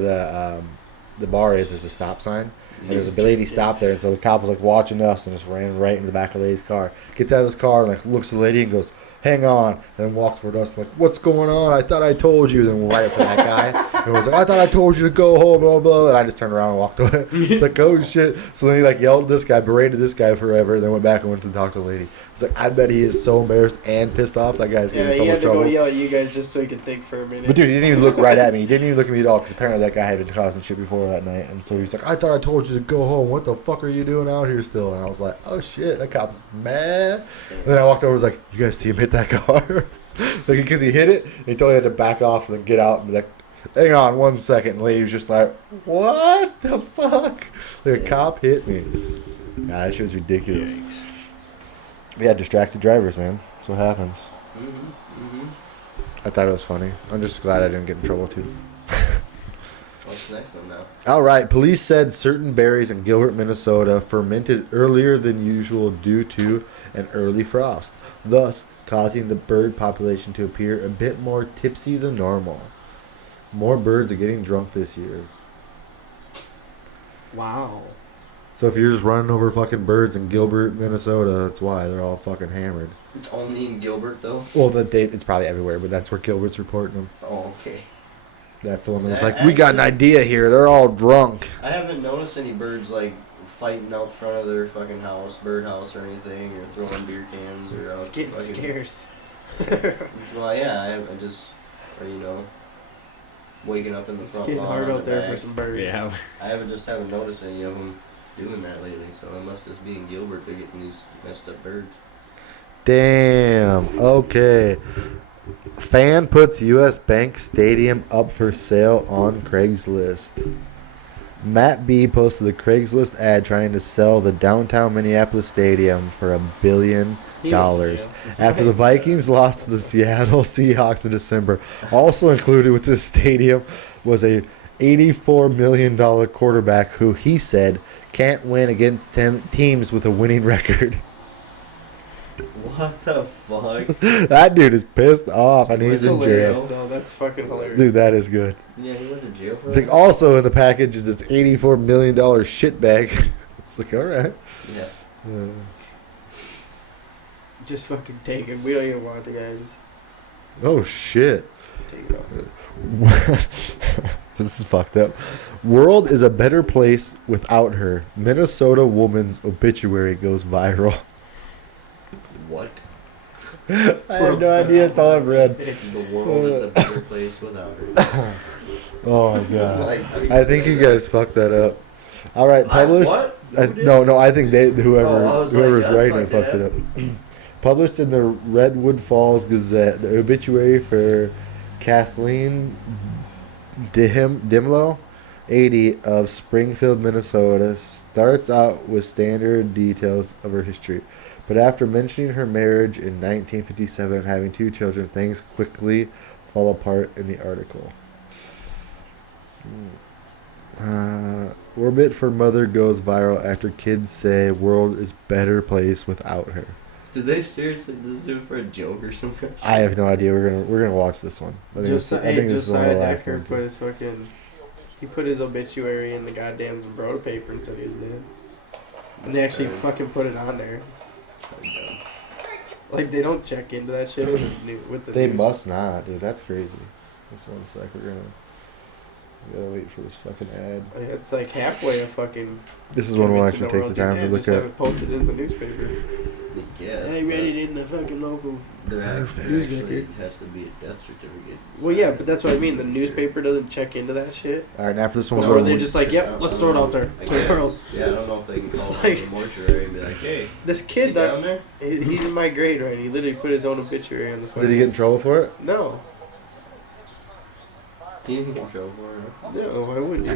the bar is there's a stop sign. And there's a lady stopped there, and so the cop was like watching us and just ran right into the back of the lady's car. Gets out of his car and like looks at the lady and goes, "Hang on," and then walks toward us like, "What's going on? I thought I told you." Then right up to that guy and was like, "I thought I told you to go home," blah blah. And I just turned around and walked away. It's like, oh shit. So then he like yelled at this guy, berated this guy forever, and then went back and went to talk to the lady. It's like, I bet he is so embarrassed and pissed off. That guy's Yeah, getting so he had much to go trouble. yell at you guys just so he could think for a minute. But dude, he didn't even look right at me. He didn't even look at me at all because apparently that guy had been causing shit before that night. And so he was like, "I thought I told you to go home. What the fuck are you doing out here still?" And I was like, "Oh shit, that cop's mad." And then I walked over and was like, "You guys see him hit that car?" Like, because he hit it, and he told me he had to back off and then get out and be like, "Hang on 1 second." And the lady was just like, "What the fuck?" Like a cop hit me. Nah, that shit was ridiculous. Yikes. Yeah, distracted drivers, man. That's what happens. I thought it was funny. I'm just glad I didn't get in trouble too. What's the next one now? All right. Police said certain berries in Gilbert, Minnesota fermented earlier than usual due to an early frost, thus causing the bird population to appear a bit more tipsy than normal. More birds are getting drunk this year. Wow. So if you're just running over fucking birds in Gilbert, Minnesota, that's why they're all fucking hammered. It's only in Gilbert, though? Well, it's probably everywhere, but that's where Gilbert's reporting them. Oh, okay. That's the one that was That like, we got an idea here. They're all drunk. I haven't noticed any birds, like, fighting out front of their fucking birdhouse or anything, or throwing beer cans or out. It's getting fucking, scarce. Well, yeah, I just, you know, waking up in the It's front getting lawn hard on out the there back. for some birds. Yeah. I haven't noticed any of them doing that lately, so it must just be in Gilbert they're getting these messed up birds. Damn. Okay. Fan puts U.S. Bank Stadium up for sale on Craigslist. Matt B posted a Craigslist ad trying to sell the downtown Minneapolis stadium for $1 billion. After the Vikings lost to the Seattle Seahawks in December. Also included with this stadium was a $84 million quarterback who he said can't win against teams with a winning record. What the fuck? That dude is pissed off and he's That's in hilarious. jail. So that's fucking hilarious. Dude, that is good. Yeah, he went to jail for It's that? like also in the package is this $84 million shit bag. It's like, all right. Yeah. Just fucking take it. We don't even want the guys. Oh shit. Take it off. This is fucked up. World is a better place without her. Minnesota woman's obituary goes viral. What? I have no idea. It's all I've read. The world is a better place without her. Oh my god. Like, how do I think say you that? guys fucked that up. All right, published. What? No, I think whoever Oh, I was like, whoever's that's writing it fucked fucked it up. Published in the Redwood Falls Gazette, the obituary for Kathleen Dimlow, 80, of Springfield, Minnesota, starts out with standard details of her history. But after mentioning her marriage in 1957 and having 2 children, things quickly fall apart in the article. Orbit for mother goes viral after kids say world is better place without her. Did they seriously just do it for a joke or something? I have no idea. We're gonna watch this one. I think Josiah Decker one, put too. his fucking. He put his obituary in the goddamn Zambroda paper and said he was dead. And they actually fucking put it on there. Like they don't check into that shit with the They news. must not, dude. That's crazy. Just one sec. We gotta wait for this fucking ad. It's like halfway a fucking. This is one we'll convincing actually take the time to look just have at. it posted in the newspaper. Yes. They read it in the fucking local. There Perfect. actually has to be a death certificate. Well, yeah, but that's what I mean. The newspaper doesn't check into that shit. All right, and after this one, Or we'll they're go. just like, yep, let's throw it out there I to the guess. world. Yeah, I don't know if they can call it Like- the mortuary and be like, hey, This you kid, down there? he's in my grade, right? He literally put his own obituary on the fucking. Did he get in trouble for it? No. He didn't get in trouble for it, huh? No, why would you? Yeah,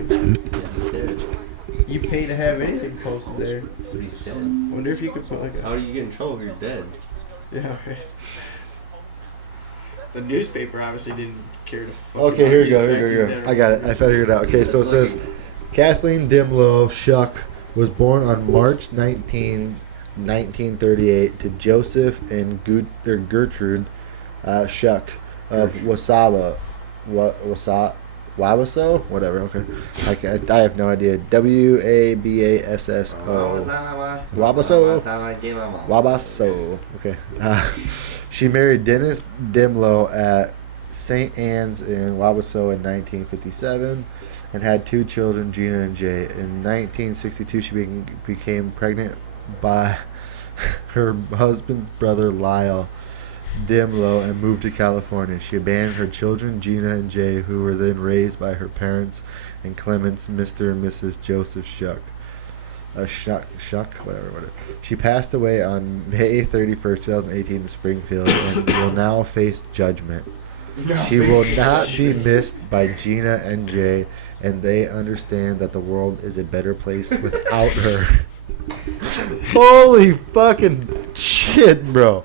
he's dead. You pay to have anything posted there. But he's dead. Wonder if you could put like How a. do you get in trouble if you're dead? Yeah, right. The newspaper obviously didn't care to fucking. Okay, here we the go. fact Here we he's go. dead or I got it. I figured it out. Okay, so it That's says Kathleen Dimlow Shuck was born on March 19, 1938 to Joseph and Gertrude Shuck of Wabasso? Whatever, okay. I have no idea. Wabasso. Wabasso. Okay. She married Dennis Dimlow at St. Anne's in Wabasso in 1957 and had 2 children, Gina and Jay. In 1962, she became pregnant by her husband's brother, Lyle Dimlow, and moved to California. She abandoned her children, Gina and Jay, who were then raised by her parents and Clements, Mr. and Mrs. Joseph Shuck. Whatever. She passed away on May 31st, 2018 in Springfield and will now face judgment. She will not be missed by Gina and Jay, and they understand that the world is a better place without her. Holy fucking shit, bro.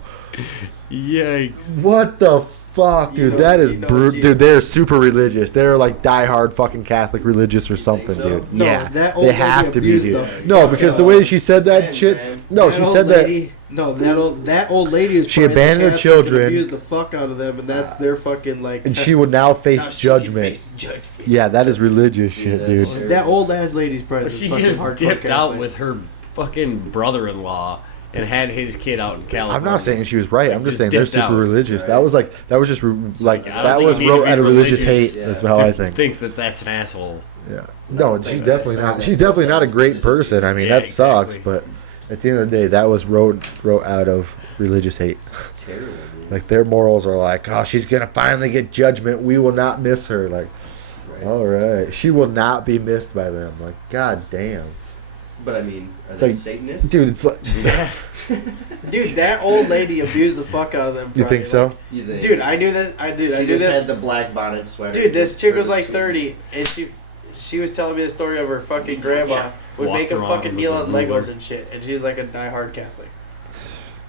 Yikes. What the fuck, You dude? know- That is you know brutal. she- Dude, they're super religious. They're like diehard fucking Catholic religious or something, so? dude. No, Yeah, that old they lady have to be, abused dude. the No, fuck because out the of way them. she said that Man, shit. man. No, That she old said that. lady, No, that old lady is She probably the abandoned her Catholic and children. abused the fuck out of them, and that's their fucking like. And she would now face now she judgment. face judgment. Yeah, that is religious shit, dude. That's- That old ass lady's probably But the she fucking just hardcore dipped out Catholic. with her fucking brother-in-law and had his kid out in California. I'm not saying she was right. I'm just saying they're dipped super out. religious. That was just like I don't that think was you need to wrote be out of religious religious, hate. yeah. That's how I think. that that's an asshole. Yeah. No, think she's that definitely is. not. She's definitely not a great person. I mean, Yeah, that sucks. exactly. But at the end of the day, that was wrote out of religious hate. Terrible, dude. Like their morals are like, oh, she's gonna finally get judgment. We will not miss her. Like, Right. all right, she will not be missed by them. Like, god damn, But I mean, are It's they like- Satanists? dude. It's like, Dude, that old lady abused the fuck out of them. you probably, think so? like- You think? Dude, I knew this. I she knew just this. had the black bonnet sweater. Dude, this chick Or was the like suit. 30, and she was telling me the story of her fucking grandma Yeah. would Walked make him around fucking with kneel a on ruler. Legos and shit, and she's like a diehard Catholic.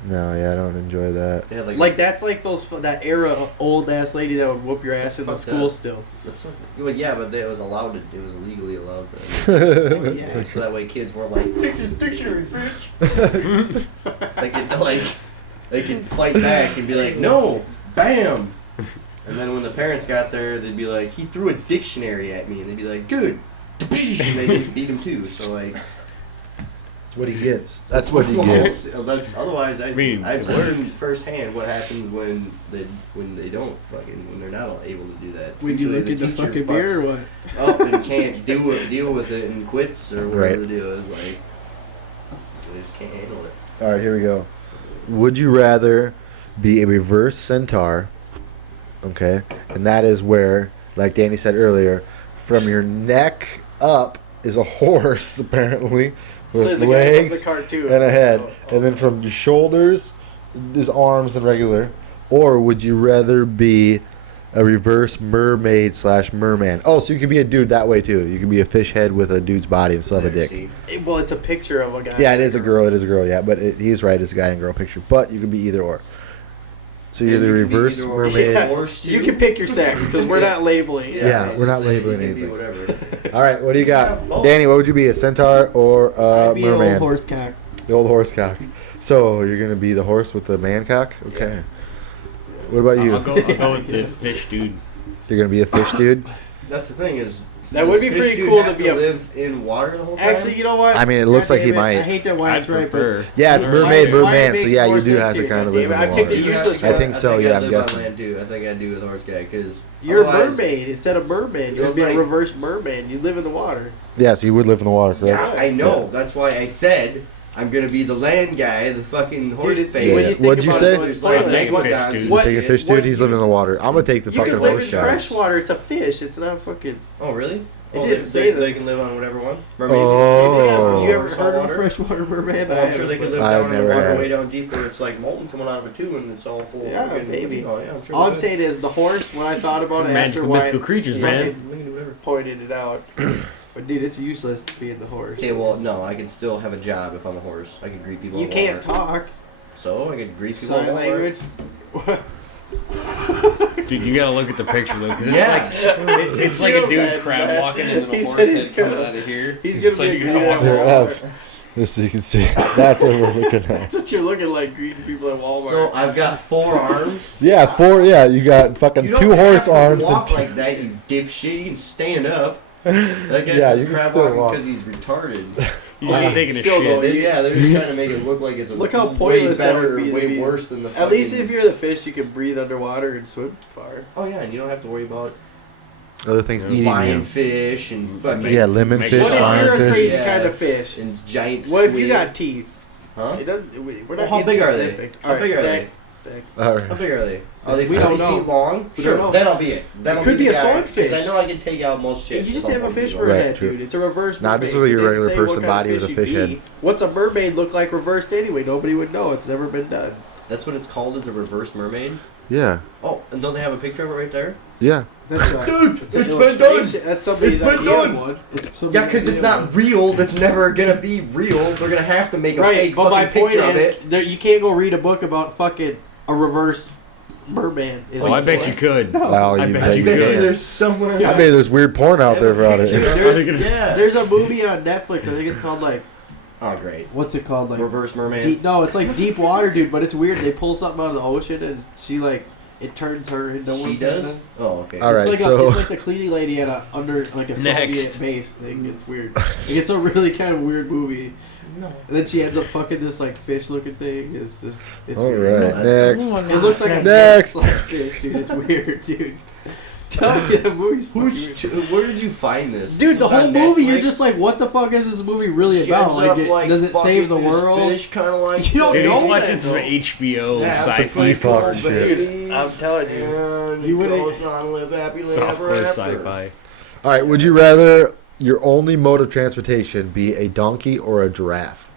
No, yeah, I don't enjoy that. They had Like that's like that era of old ass lady that would whoop your ass in the Fucked school up. still. That's what, well, yeah, but it was allowed to. It was legally allowed for them. Yeah. So that way kids weren't like, take his dictionary, bitch. They could fight back and be like, no, bam. And then when the parents got there, they'd be like, he threw a dictionary at me, and they'd be like, good. And they just beat him too. So like, That's what he gets. That's what he gets. That's otherwise. I mean, I've it learned works. firsthand what happens when they don't fucking when they're not able to do that. When you Usually look at the teacher fucking beer or what? up and can't deal with it and quits or whatever Right. the deal is. Like they just can't handle it. All right, here we go. Would you rather be a reverse centaur? Okay, and that is where, like Danny said earlier, from your neck up is a horse apparently with So the guy from legs the cartoon and a head, Oh, and then from your shoulders is arms and regular. Or would you rather be a reverse mermaid / merman? Oh, so you could be a dude that way too. You could be a fish head with a dude's body and still have a dick. See? Well, it's a picture of a guy. Yeah, it is a girl. It is a girl. Yeah, but he's right. It's a guy and girl picture. But you can be either or. So you're And the you can be reverse either or. mermaid. Yeah. Horse, You can pick your sex because we're not labeling. Yeah, we're not so you labeling can be anything. Whatever. All right, what do you got, Yeah, Danny? What would you be, a centaur or a I'd be an merman? old horse cock. The old horse cock. So you're gonna be the horse with the man cock. Okay. What about you? I'll go with the fish dude. You're gonna be a fish dude. That's the thing is. That would does be fish pretty dude cool have to be a- live in water the whole time. Actually, you know what? I mean, it looks God like he damn it, might. I hate that why I'd it's right, prefer. but Yeah, it's Why- mermaid, why it merman. So makes yeah, more you do have sense to here, kind of God live in damn the it. I picked water. a You have useless to I go- think so, yeah, I'd I'm live on guessing. land too. I think I'd do with horse guy because you're a mermaid instead of merman. You want to be There's a like- reverse merman. You live in the water. Yes, you would live in the water, correct? Yeah, I know. That's why I said I'm gonna be the land guy, the fucking horse Dude, face. when you think What'd you about say? it, though, it's It's like pointless. Naked what fish, guys dude. do What- Take a fish what dude. He's living in the you- water. I'm gonna take the You fucking can live horse in guy. freshwater. It's a fish. It's not fucking. Oh really? It Oh, didn't they, say they, that. they can live on whatever one. Oh. You ever heard of a Saltwater? freshwater merman? I'm sure they could live I've down in the never water had. way down deep where it's like molten coming out of it too, and it's all full. Yeah, of fucking, maybe. Oh yeah, I'm sure. All they I'm could. saying is the horse. When I thought about it after Magical why mythical creatures, you man. fucking We can do whatever. pointed it out. But dude, it's useless being the horse. Okay, well, no, I could still have a job if I'm a horse. I could greet people. You at can't Walmart. talk So I could greet people. sign at Walmart. language. Dude, you gotta look at the picture though, because Yeah. it's like a dude Bad, crab man. walking and then He the said horse he's head coming gonna- out of here. he's gonna It's like be you gotta greeted walk at They're Walmart. up. Just so you can see. That's what we're looking at. That's what you're looking like greeting people at Walmart. So I've got 4 arms. Yeah, 4. Yeah, you got fucking You 2 don't horse have to arms and walk like that, you dipshit. You can stand up. That guy's Yeah, just you can crab still walking walk. because he's retarded. He's just taking a Still shit. going. Yeah, they're just trying to make it look like it's a Look how way pointless that better, would be to way be- worse than the. At least fucking- if you're the fish, you can breathe underwater and swim far. Oh yeah, and you don't have to worry about other things eating lion you. fish and fucking. Yeah, lemon Make- fish, What if lion you're a fish. crazy Yeah. kind of fish? And giant. What if you squid. got teeth? Huh? It doesn't. We're Well, not how getting big are they? specifics. How Alright, big are they? next. All How right. big are they? Are they We 40 don't know. feet long? We Sure, don't know. then I'll be it. Then It I'll could be be the a guy, swordfish. 'cause I know I can take out most shit. You just if have I'm a fish walking for a around. Right, head, true. dude. It's a reverse Not mermaid. just like your It didn't regular say person what kind body of with a you'd fish be. head. What's a mermaid look like reversed anyway? Nobody would know. It's never been done. That's what it's called, is a reverse mermaid. Yeah. Oh, and don't they have a picture of it right there? Yeah. That's not. Dude, It's an it's been done. illustration. That's somebody's It's been idea done. of one. It's Yeah, somebody's because it's idea of not real. That's never gonna be real. They're gonna have to make a right, fake but my fucking point picture of is it. that you can't go read a book about fucking a reverse merman is. Oh, I bet you could. Wow, I you bet bet you you could. can. There's somewhere. I bet there's weird porn out there about it. Yeah. There's a movie on Netflix. I think it's called like. Oh, great. What's it called? Like Reverse Merman. No, it's like Deep Water, dude. But it's weird. They pull something out of the ocean and she like it turns her into one. She does? Oh, okay. All right, It's like, so it's like the cleaning lady at a under like a Soviet base thing. It's weird. Like, it's a really kind of weird movie. No. And then she ends up fucking this like fish looking thing. It's just it's all weird. right, That's- next. It looks like a Next. slash fish, dude. It's weird, dude. Tell me the movie's fucking weird. Where did you find this? Dude, the It's whole on movie, you're Netflix? just like, what the fuck is this movie really She about? ends up, Like, does it save the fucking this world? Fish, kind of like You don't Dude, know he's that, watching some though. HBO Yeah, sci-fi. it's a fuck fuck shit. shit. I'm telling you. And You it wouldn't- goes on, live happily ever Softcore after. sci-fi. All right, would you rather your only mode of transportation be a donkey or a giraffe?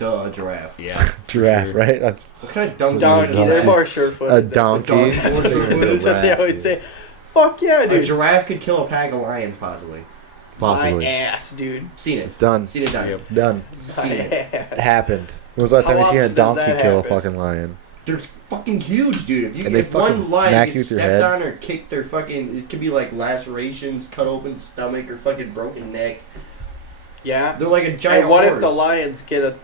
Duh, giraffe. Yeah. Giraffe, sure. right? That's What kind of donkey? Donkey. Donkey. They're more sure-footed. a than- donkey. That's what they always say. Fuck yeah, A dude. giraffe could kill a pack of lions, possibly. Possibly. My ass, dude. Seen It's it. done. Seen it done. Yep. Done. Seen My it. It ass. happened. When was the last How time you seen a often does donkey that kill a happen? fucking lion? They're fucking huge, dude. If you And they if one fucking lion smack gets you with your stepped head. on or kicked their fucking, it could be like lacerations, cut open stomach, or fucking broken neck. Yeah. They're like a giant. And what if horse. the lions get a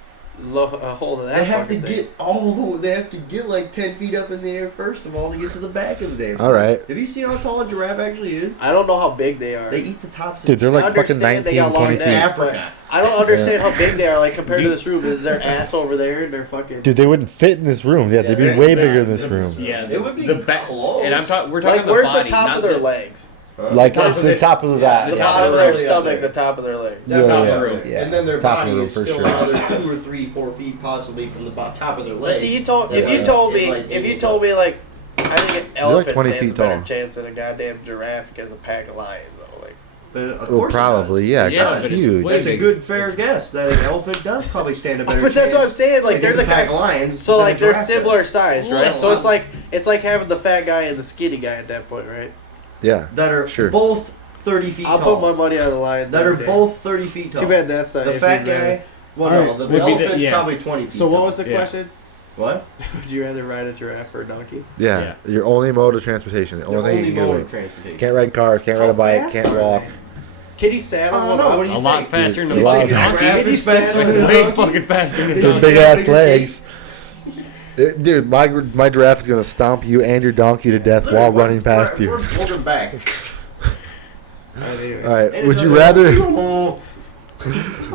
hold of that? They have to fucking thing? get they have to get like 10 feet up in the air first of all to get to the back of the damn. All right. Have you seen how tall a giraffe actually is? I don't know how big they are. They eat the tops. Dude, they're I like fucking understand they 19, got long 20 feet. necks, but Africa. I don't understand how big they are. Like compared to Dude. this room, is their ass over there and they're fucking. Dude, they wouldn't fit in this room. Yeah, they'd be they're- way they're- bigger in this they're- room. Yeah, It would be the back. close. And we're talking Like where's the the body, top not of their the, legs? Like top it's of the this- top of that. The Yeah, bottom of they're their really up stomach, there. the top of their legs. Yeah, top yeah, of the room. yeah. And then their Top of body the room is for still sure. another 2 or 3, 4 feet possibly from the top of their legs. See, you told if Yeah, you told it, me like, if you goes told up. me like I think an elephant 20 stands a feet better tall. chance than a goddamn giraffe against a pack of lions. Though, like But of Well, course it probably, does. yeah. Yeah, it's but it's huge. way That's a bigger. good fair guess that an elephant does probably stand a better but that's what I'm chance saying. Like against there's a pack guy. of lions. So than a like they're giraffe similar does. size, right? Yeah, So it's like having the fat guy and the skinny guy at that point, right? Yeah. that are Sure. both 30 feet I'll tall. put my money on the lions. that are every day. both 30 feet tall. Too bad that's not The if fat you'd rather- guy. Well, All no, right, the would be the- elephant's yeah. probably 20 feet. So what tall. was the Yeah. question? What? Would you rather ride a giraffe or a donkey? Yeah. Yeah. Your only mode of transportation. The The only thing you only can mode do. of transportation. Can't ride cars, can't ride a How bike, fast can't are walk. they? Can you saddle I one don't know. up? What do you a lot think? faster than Dude, a a lot fucking faster. donkey. Giraffe is faster than a Way donkey. fucking faster than a Their donkey. big ass bigger legs. Dude, my giraffe is gonna stomp you and your donkey to death while Literally, running past you. We're holding back. Anyway. All right. And it Would you doesn't- rather?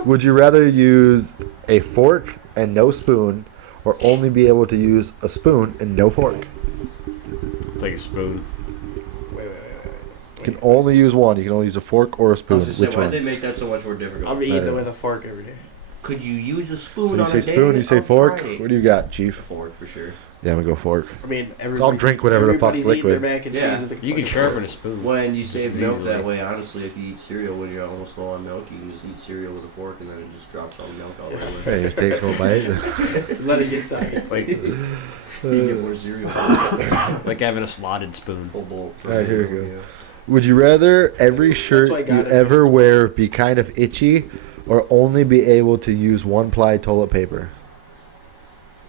Would you rather use a fork and no spoon, or only be able to use a spoon and no fork? It's like a spoon. Wait. You can only use one. You can only use a fork or a I spoon. was just saying, Which why'd one? they make that so much more difficult? I'm eating Alright. it with a fork every day. Could you use a spoon So on you say a spoon, day? you say On fork. Friday? What do you got, A Chief? fork for sure. Yeah, I'm gonna go fork. I mean, everybody. drink whatever the fuck's everybody's eating liquid. Their mac and Yeah. cheese with a You can fucking sharpen fork. a spoon. When you save Just milk easily. that way, honestly, if you eat cereal when you're almost low on milk, you can just eat cereal with a fork and then it just drops all the milk all over. Hey, just take a bite. Just let it get science. Like, you get more cereal. Like having a slotted spoon. Full bowl. Alright, here we go. Would you rather every shirt why you God ever invented wear be kind of itchy, or only be able to use one-ply toilet paper?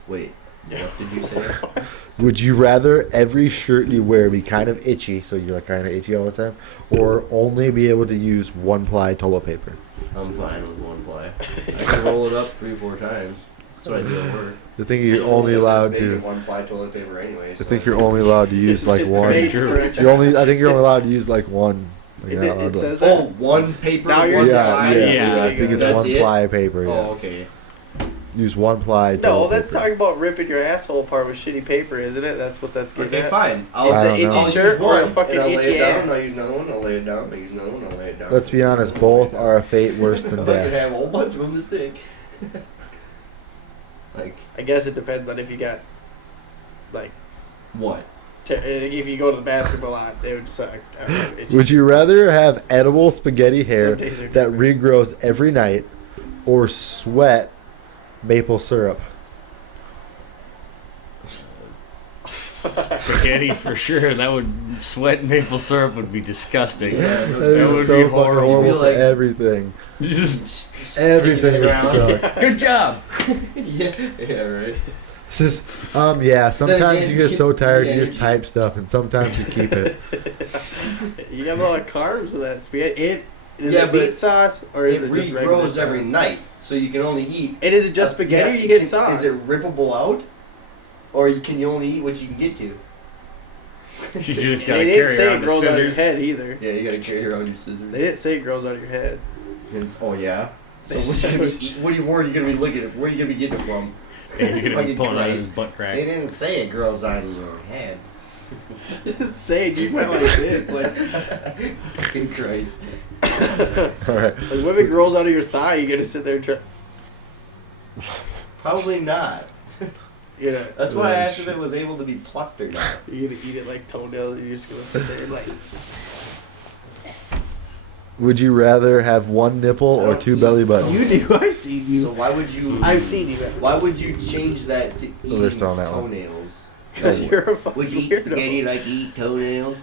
Wait, what did you say? Would you rather every shirt you wear be kind of itchy, so you're kind of itchy all the time, or only be able to use one-ply toilet paper? I'm fine with one ply. I can roll it up 3-4 times. That's what I do at work. I think you're only allowed It's made to. in one ply toilet paper anyway. I think you're only allowed to use like It's one. made for a I think you're only allowed to use like one. Like, you're not allowed It to- says Oh, that. one paper. Now one you're- yeah, ply? yeah, I think it's That's one it? ply paper. Yeah. Oh, okay. Use one ply. No, toilet that's paper. talking about ripping your asshole apart with shitty paper, isn't it? That's what that's getting Okay, at. fine. I It's an don't know. itchy I'll shirt use or a one, fucking and I'll lay itchy it down. ass. I'll use another one. I'll lay it down. I'll use another one. I'll lay it down. Let's be honest. Both are a fate worse than I could death. have a whole bunch of them to stick. Like I guess it depends on if you got, like, what? if you go to the basketball lot, it would suck. Would you rather have edible spaghetti hair Some days are that different. regrows every night, or sweat maple syrup? Spaghetti for sure. That would sweat maple syrup would be disgusting. Yeah, That That is would so be fucking horrible. horrible You'd be for like- everything. Just Everything Sticking is around. stuck. good job. yeah, right. It's just, yeah. Sometimes again, you get so tired the you just energy. type stuff, and sometimes you keep it. You got a lot of carbs with that spaghetti. Is Yeah, it but meat sauce or is it just regular regrows every sauce? night, so you can only eat. And is it just spaghetti or you get sauce? Is it rippable out, or can you only eat what you can get to? You just gotta They didn't carry say around it the grows out of your scissors. head either. Yeah, you gotta carry around your scissors. They didn't say it grows out of your head. Oh yeah. So They what said- you gonna be eat, where are you gonna be looking at? Where are you gonna be getting it from? Yeah, he's gonna be Fucking pulling out his Christ. butt crack. They didn't say it grows out of your head. Just say it, you went like this. Like, Fucking Christ. All right. like when it grows out of your thigh, you gotta sit there and try. Probably not. You know, That's why I asked if it was able to be plucked or not. you're gonna eat it like toenails. You're just gonna sit there and like. Would you rather have one nipple I or don't two eat belly You buttons? do. I've seen So you. why would you? I've seen you. Why would you change that to Oh, they're eating still on that one. toenails? Because you're a fucking Would you eat weirdo. spaghetti like you eat toenails?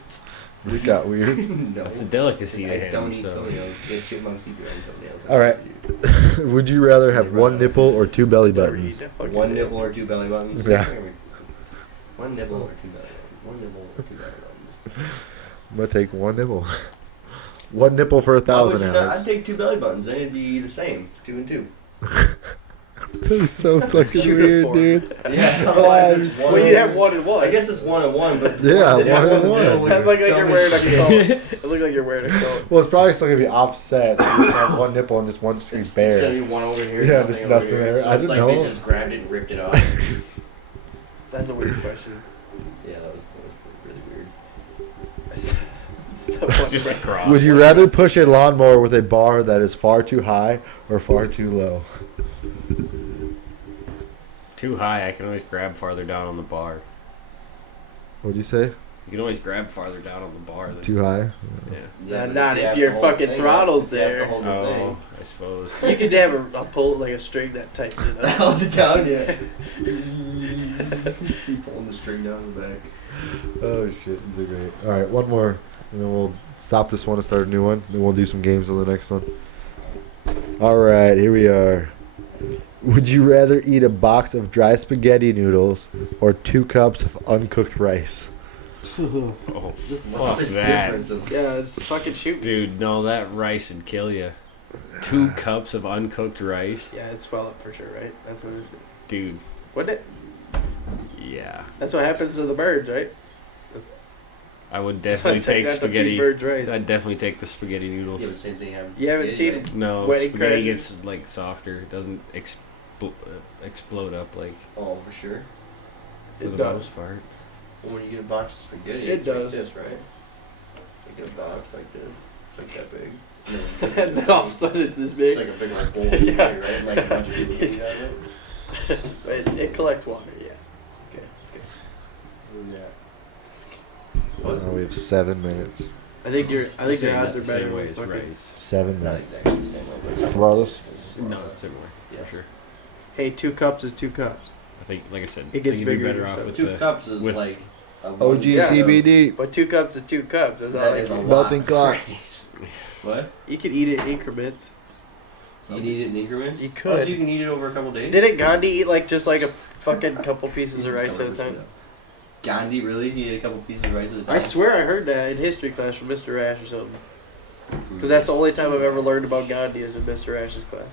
It got weird. No. It's a delicacy to I him. don't eat So toenails. Yeah, chipmunks eat their own toenails. All right. Would you rather have one nipple or two belly Never eat buttons? that fucking One thing. nipple or two belly buttons? Yeah. One nipple or two belly buttons. One nipple or two belly buttons. I'm gonna take one nipple. One nipple for Why would 1,000, you not? Alex. I'd take two belly buttons. Then it'd be the same. 2 and 2. That is so fucking weird, Uniform. dude. Yeah. Otherwise, it's one. Well, and you'd have one. one and one. I guess it's 1 and 1, but Yeah, one one and in the one. middle It is look like you're dumb wearing a as shit. coat. It look like you're wearing a coat. Well, it's probably still gonna be offset. So you just have one nipple and just one just It's bare. gonna be one over here. Yeah, nothing just over nothing here. there. So I it's didn't like know. they just grabbed it and ripped it off. That's a weird question. Yeah, that was really weird. just a cross. Would you rather push a lawnmower with a bar that is far too high or far too low? Too high, I can always grab farther down on the bar. What'd you say? You can always grab farther down on the bar. Than, Too high? Yeah. Yeah, Not but if you have your to hold the fucking thing throttle's up. You have to there. hold the thing. Oh, I suppose. You could have a pull like a string that tightens it up. Holds it down, yeah. Keep pulling the string down the back. Oh shit, these are great. All right, one more, and then we'll stop this one and start a new one. Then we'll do some games on the next one. All right, here we are. Would you rather eat a box of dry spaghetti noodles or 2 cups of uncooked rice? Oh, What's fuck the that. difference of Yeah, it's fucking shoot. Dude, no, that rice would kill you. 2 cups of uncooked rice? Yeah, it'd swell up for sure, right? That's what it is. Dude, Wouldn't it? yeah. That's what happens to the birds, right? I would That's why definitely it's take not to feed spaghetti. birds rice. I'd definitely take the spaghetti noodles. Yeah, but same thing happens. You haven't seen right? No, Wedding spaghetti crashers? gets like softer. It doesn't explode up like Oh, for sure. for It the does. most part. Well, when you get a box of spaghetti, It it's does. like this, right? You get a box like this. It's like that big. And then you And cut it then all of a sudden it's this big. It's like a big like bowl of Yeah. spaghetti, right? Like a bunch of people eating out of it. It collects water, yeah. Okay, okay. Yeah. Now we have 7 minutes. I think your Same- odds are the better same way with as fucking. rice. 7 Not minutes. exactly the same way, but it's Regardless. No, it's similar Yeah. for sure. Hey, 2 cups is 2 cups. I think, like I said, It gets I think you'd be bigger better and off stuff. with 2 the. cups is with- like a OG one Yeah. CBD. But 2 cups is 2 cups. That's all That I is a know. lot. Melting clock. What? You can eat it in increments. You can eat it in increments? You Oh, could. so you can eat it over a couple days? Didn't Gandhi eat like just like a fucking couple pieces of rice at a time? Gandhi, really? He ate a couple pieces of rice at a time? I swear I heard that in history class from Mr. Rash or something. Because that's the only time I've ever learned about Gandhi is in Mr. Rash's class.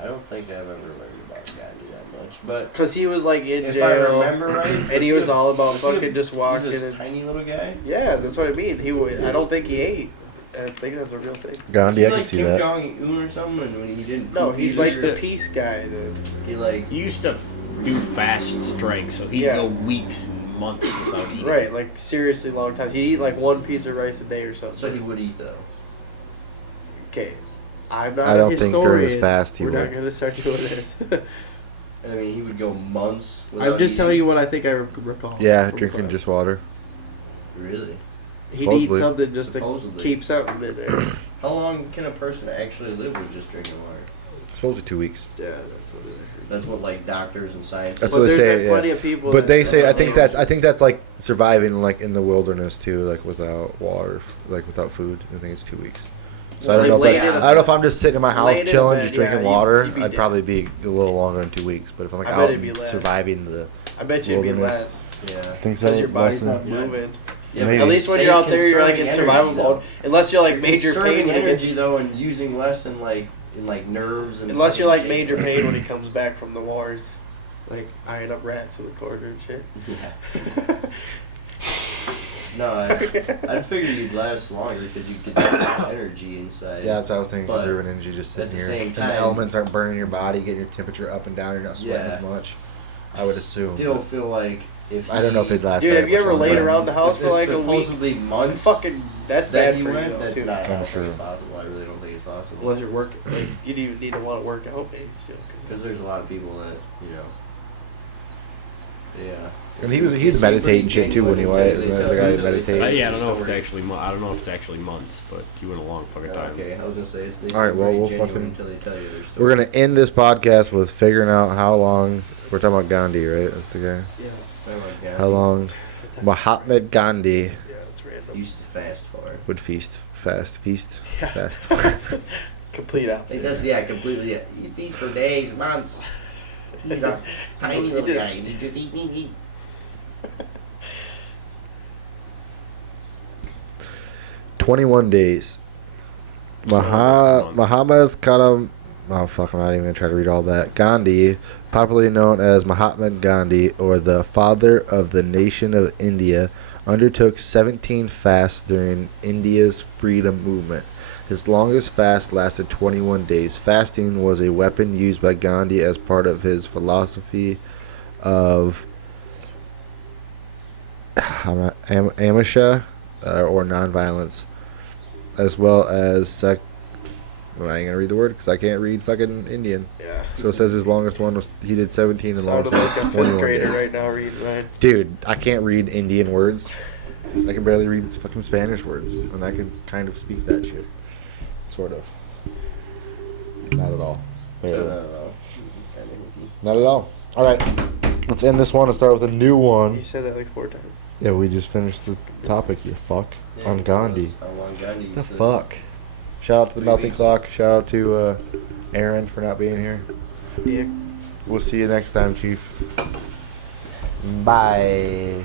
I don't think I've ever learned about Gandhi that much, but Because he was like in if jail. I remember right, And he was all about was he a- fucking just walking. He's this And, tiny little guy. yeah, that's what I mean. I don't think he ate. I think that's a real thing. Gandhi, Is I he can like see Kim that. Jong-un or something? And when he didn't No, poop he's either? like the peace guy. He like He used to do fast strikes, so he'd Yeah. go weeks and months without eating. Right, like seriously long times. He'd eat like 1 piece of rice a day or something. so he would eat though. Okay, I'm not I don't a think historian. during his fast he We're not would. going to start doing this. I mean, he would go months. Without I'm just eating. telling you what I think I recall. Yeah, from drinking class. just water. Really? He'd eat supposedly. something just to Supposedly. keep something in there. How long can a person actually live with just drinking water? Supposedly 2 weeks. Yeah, that's what I heard. That's what like doctors and scientists. That's But what they there's say, been yeah. plenty of people. But that they say say that I think that's like surviving like in the wilderness too, like without water, like without food. I think it's 2 weeks. So I don't know. Like, I don't know if I'm just sitting in my house laying in chilling, bed, just drinking yeah, water. you'd be I'd dead. probably be a little longer than 2 weeks. But if I'm like I bet out it'd be and less. surviving the, I bet you it'd be Wilderness. less. Yeah. think so. Because your body's less not than- moving. Yeah, Maybe. At least when Same you're out there, you're like in conserving survival energy, mode. Unless you're like major Conserving pain when it gets. energy though, and using less in like nerves and. Unless you're fucking like shit. major pain when he comes back from the wars. Like eyeing up rats in the corner and shit. Yeah. No, I'd figure you'd last longer because you get that energy inside. Yeah, that's what I was thinking. But Conserving energy, just sitting at the here, same and the time- elements aren't burning your body, getting your temperature up and down. You're not sweating Yeah. as much. I would assume. Still but feel like if I don't know if it'd last. Dude, very have you much ever longer. laid around the house if for like it's a week? supposedly months. Fucking, that's that bad you for you went, though, that's too. not. I don't sure. think it's possible. I really don't think it's possible. Unless you're working, like you don't even need to want to work out, maybe still. Because there's a lot of people that Yeah. And he'd meditate and shit too when he went. The guy who meditated. Yeah, I don't know if it's actually. I don't know if it's actually months, but he went a long fucking time. Okay, I was gonna say it's. All right, well, we'll genuine fucking- until they tell you their story. We're gonna end this podcast with figuring out how long. We're talking about Gandhi, right? That's the guy. Yeah, Oh my God. How long it's actually- Mahatma Gandhi Yeah, it's random. Used to fast for it. would feast. Yeah. Fast. Complete opposite. Completely. He feeds for days, months. He's a tiny He little just- guy. He just eat. 21 days. Muhammad's kind of. Oh, fuck, I'm not even going to try to read all that. Gandhi, popularly known as Mahatma Gandhi, or the father of the nation of India, undertook 17 fasts during India's freedom movement. His longest fast lasted 21 days. Fasting was a weapon used by Gandhi as part of his philosophy of Amisha, or nonviolence, as well as I'm not even gonna read the word because I can't read fucking Indian. Yeah. So it says his longest one was he did 17 and Sounded longest like a was fifth 21 grader days. right now reading mine. Dude, I can't read Indian words. I can barely read fucking Spanish words, and I can kind of speak that shit, sort of. Not at all. Not at all. All right, let's end this one and start with a new one. You said that like 4 times. Yeah, we just finished the topic. You fuck on Gandhi. How long Gandhi? The fuck. Shout out to the 3 Melting weeks. Clock. Shout out to Aaron for not being here. Yeah. We'll see you next time, Chief. Bye.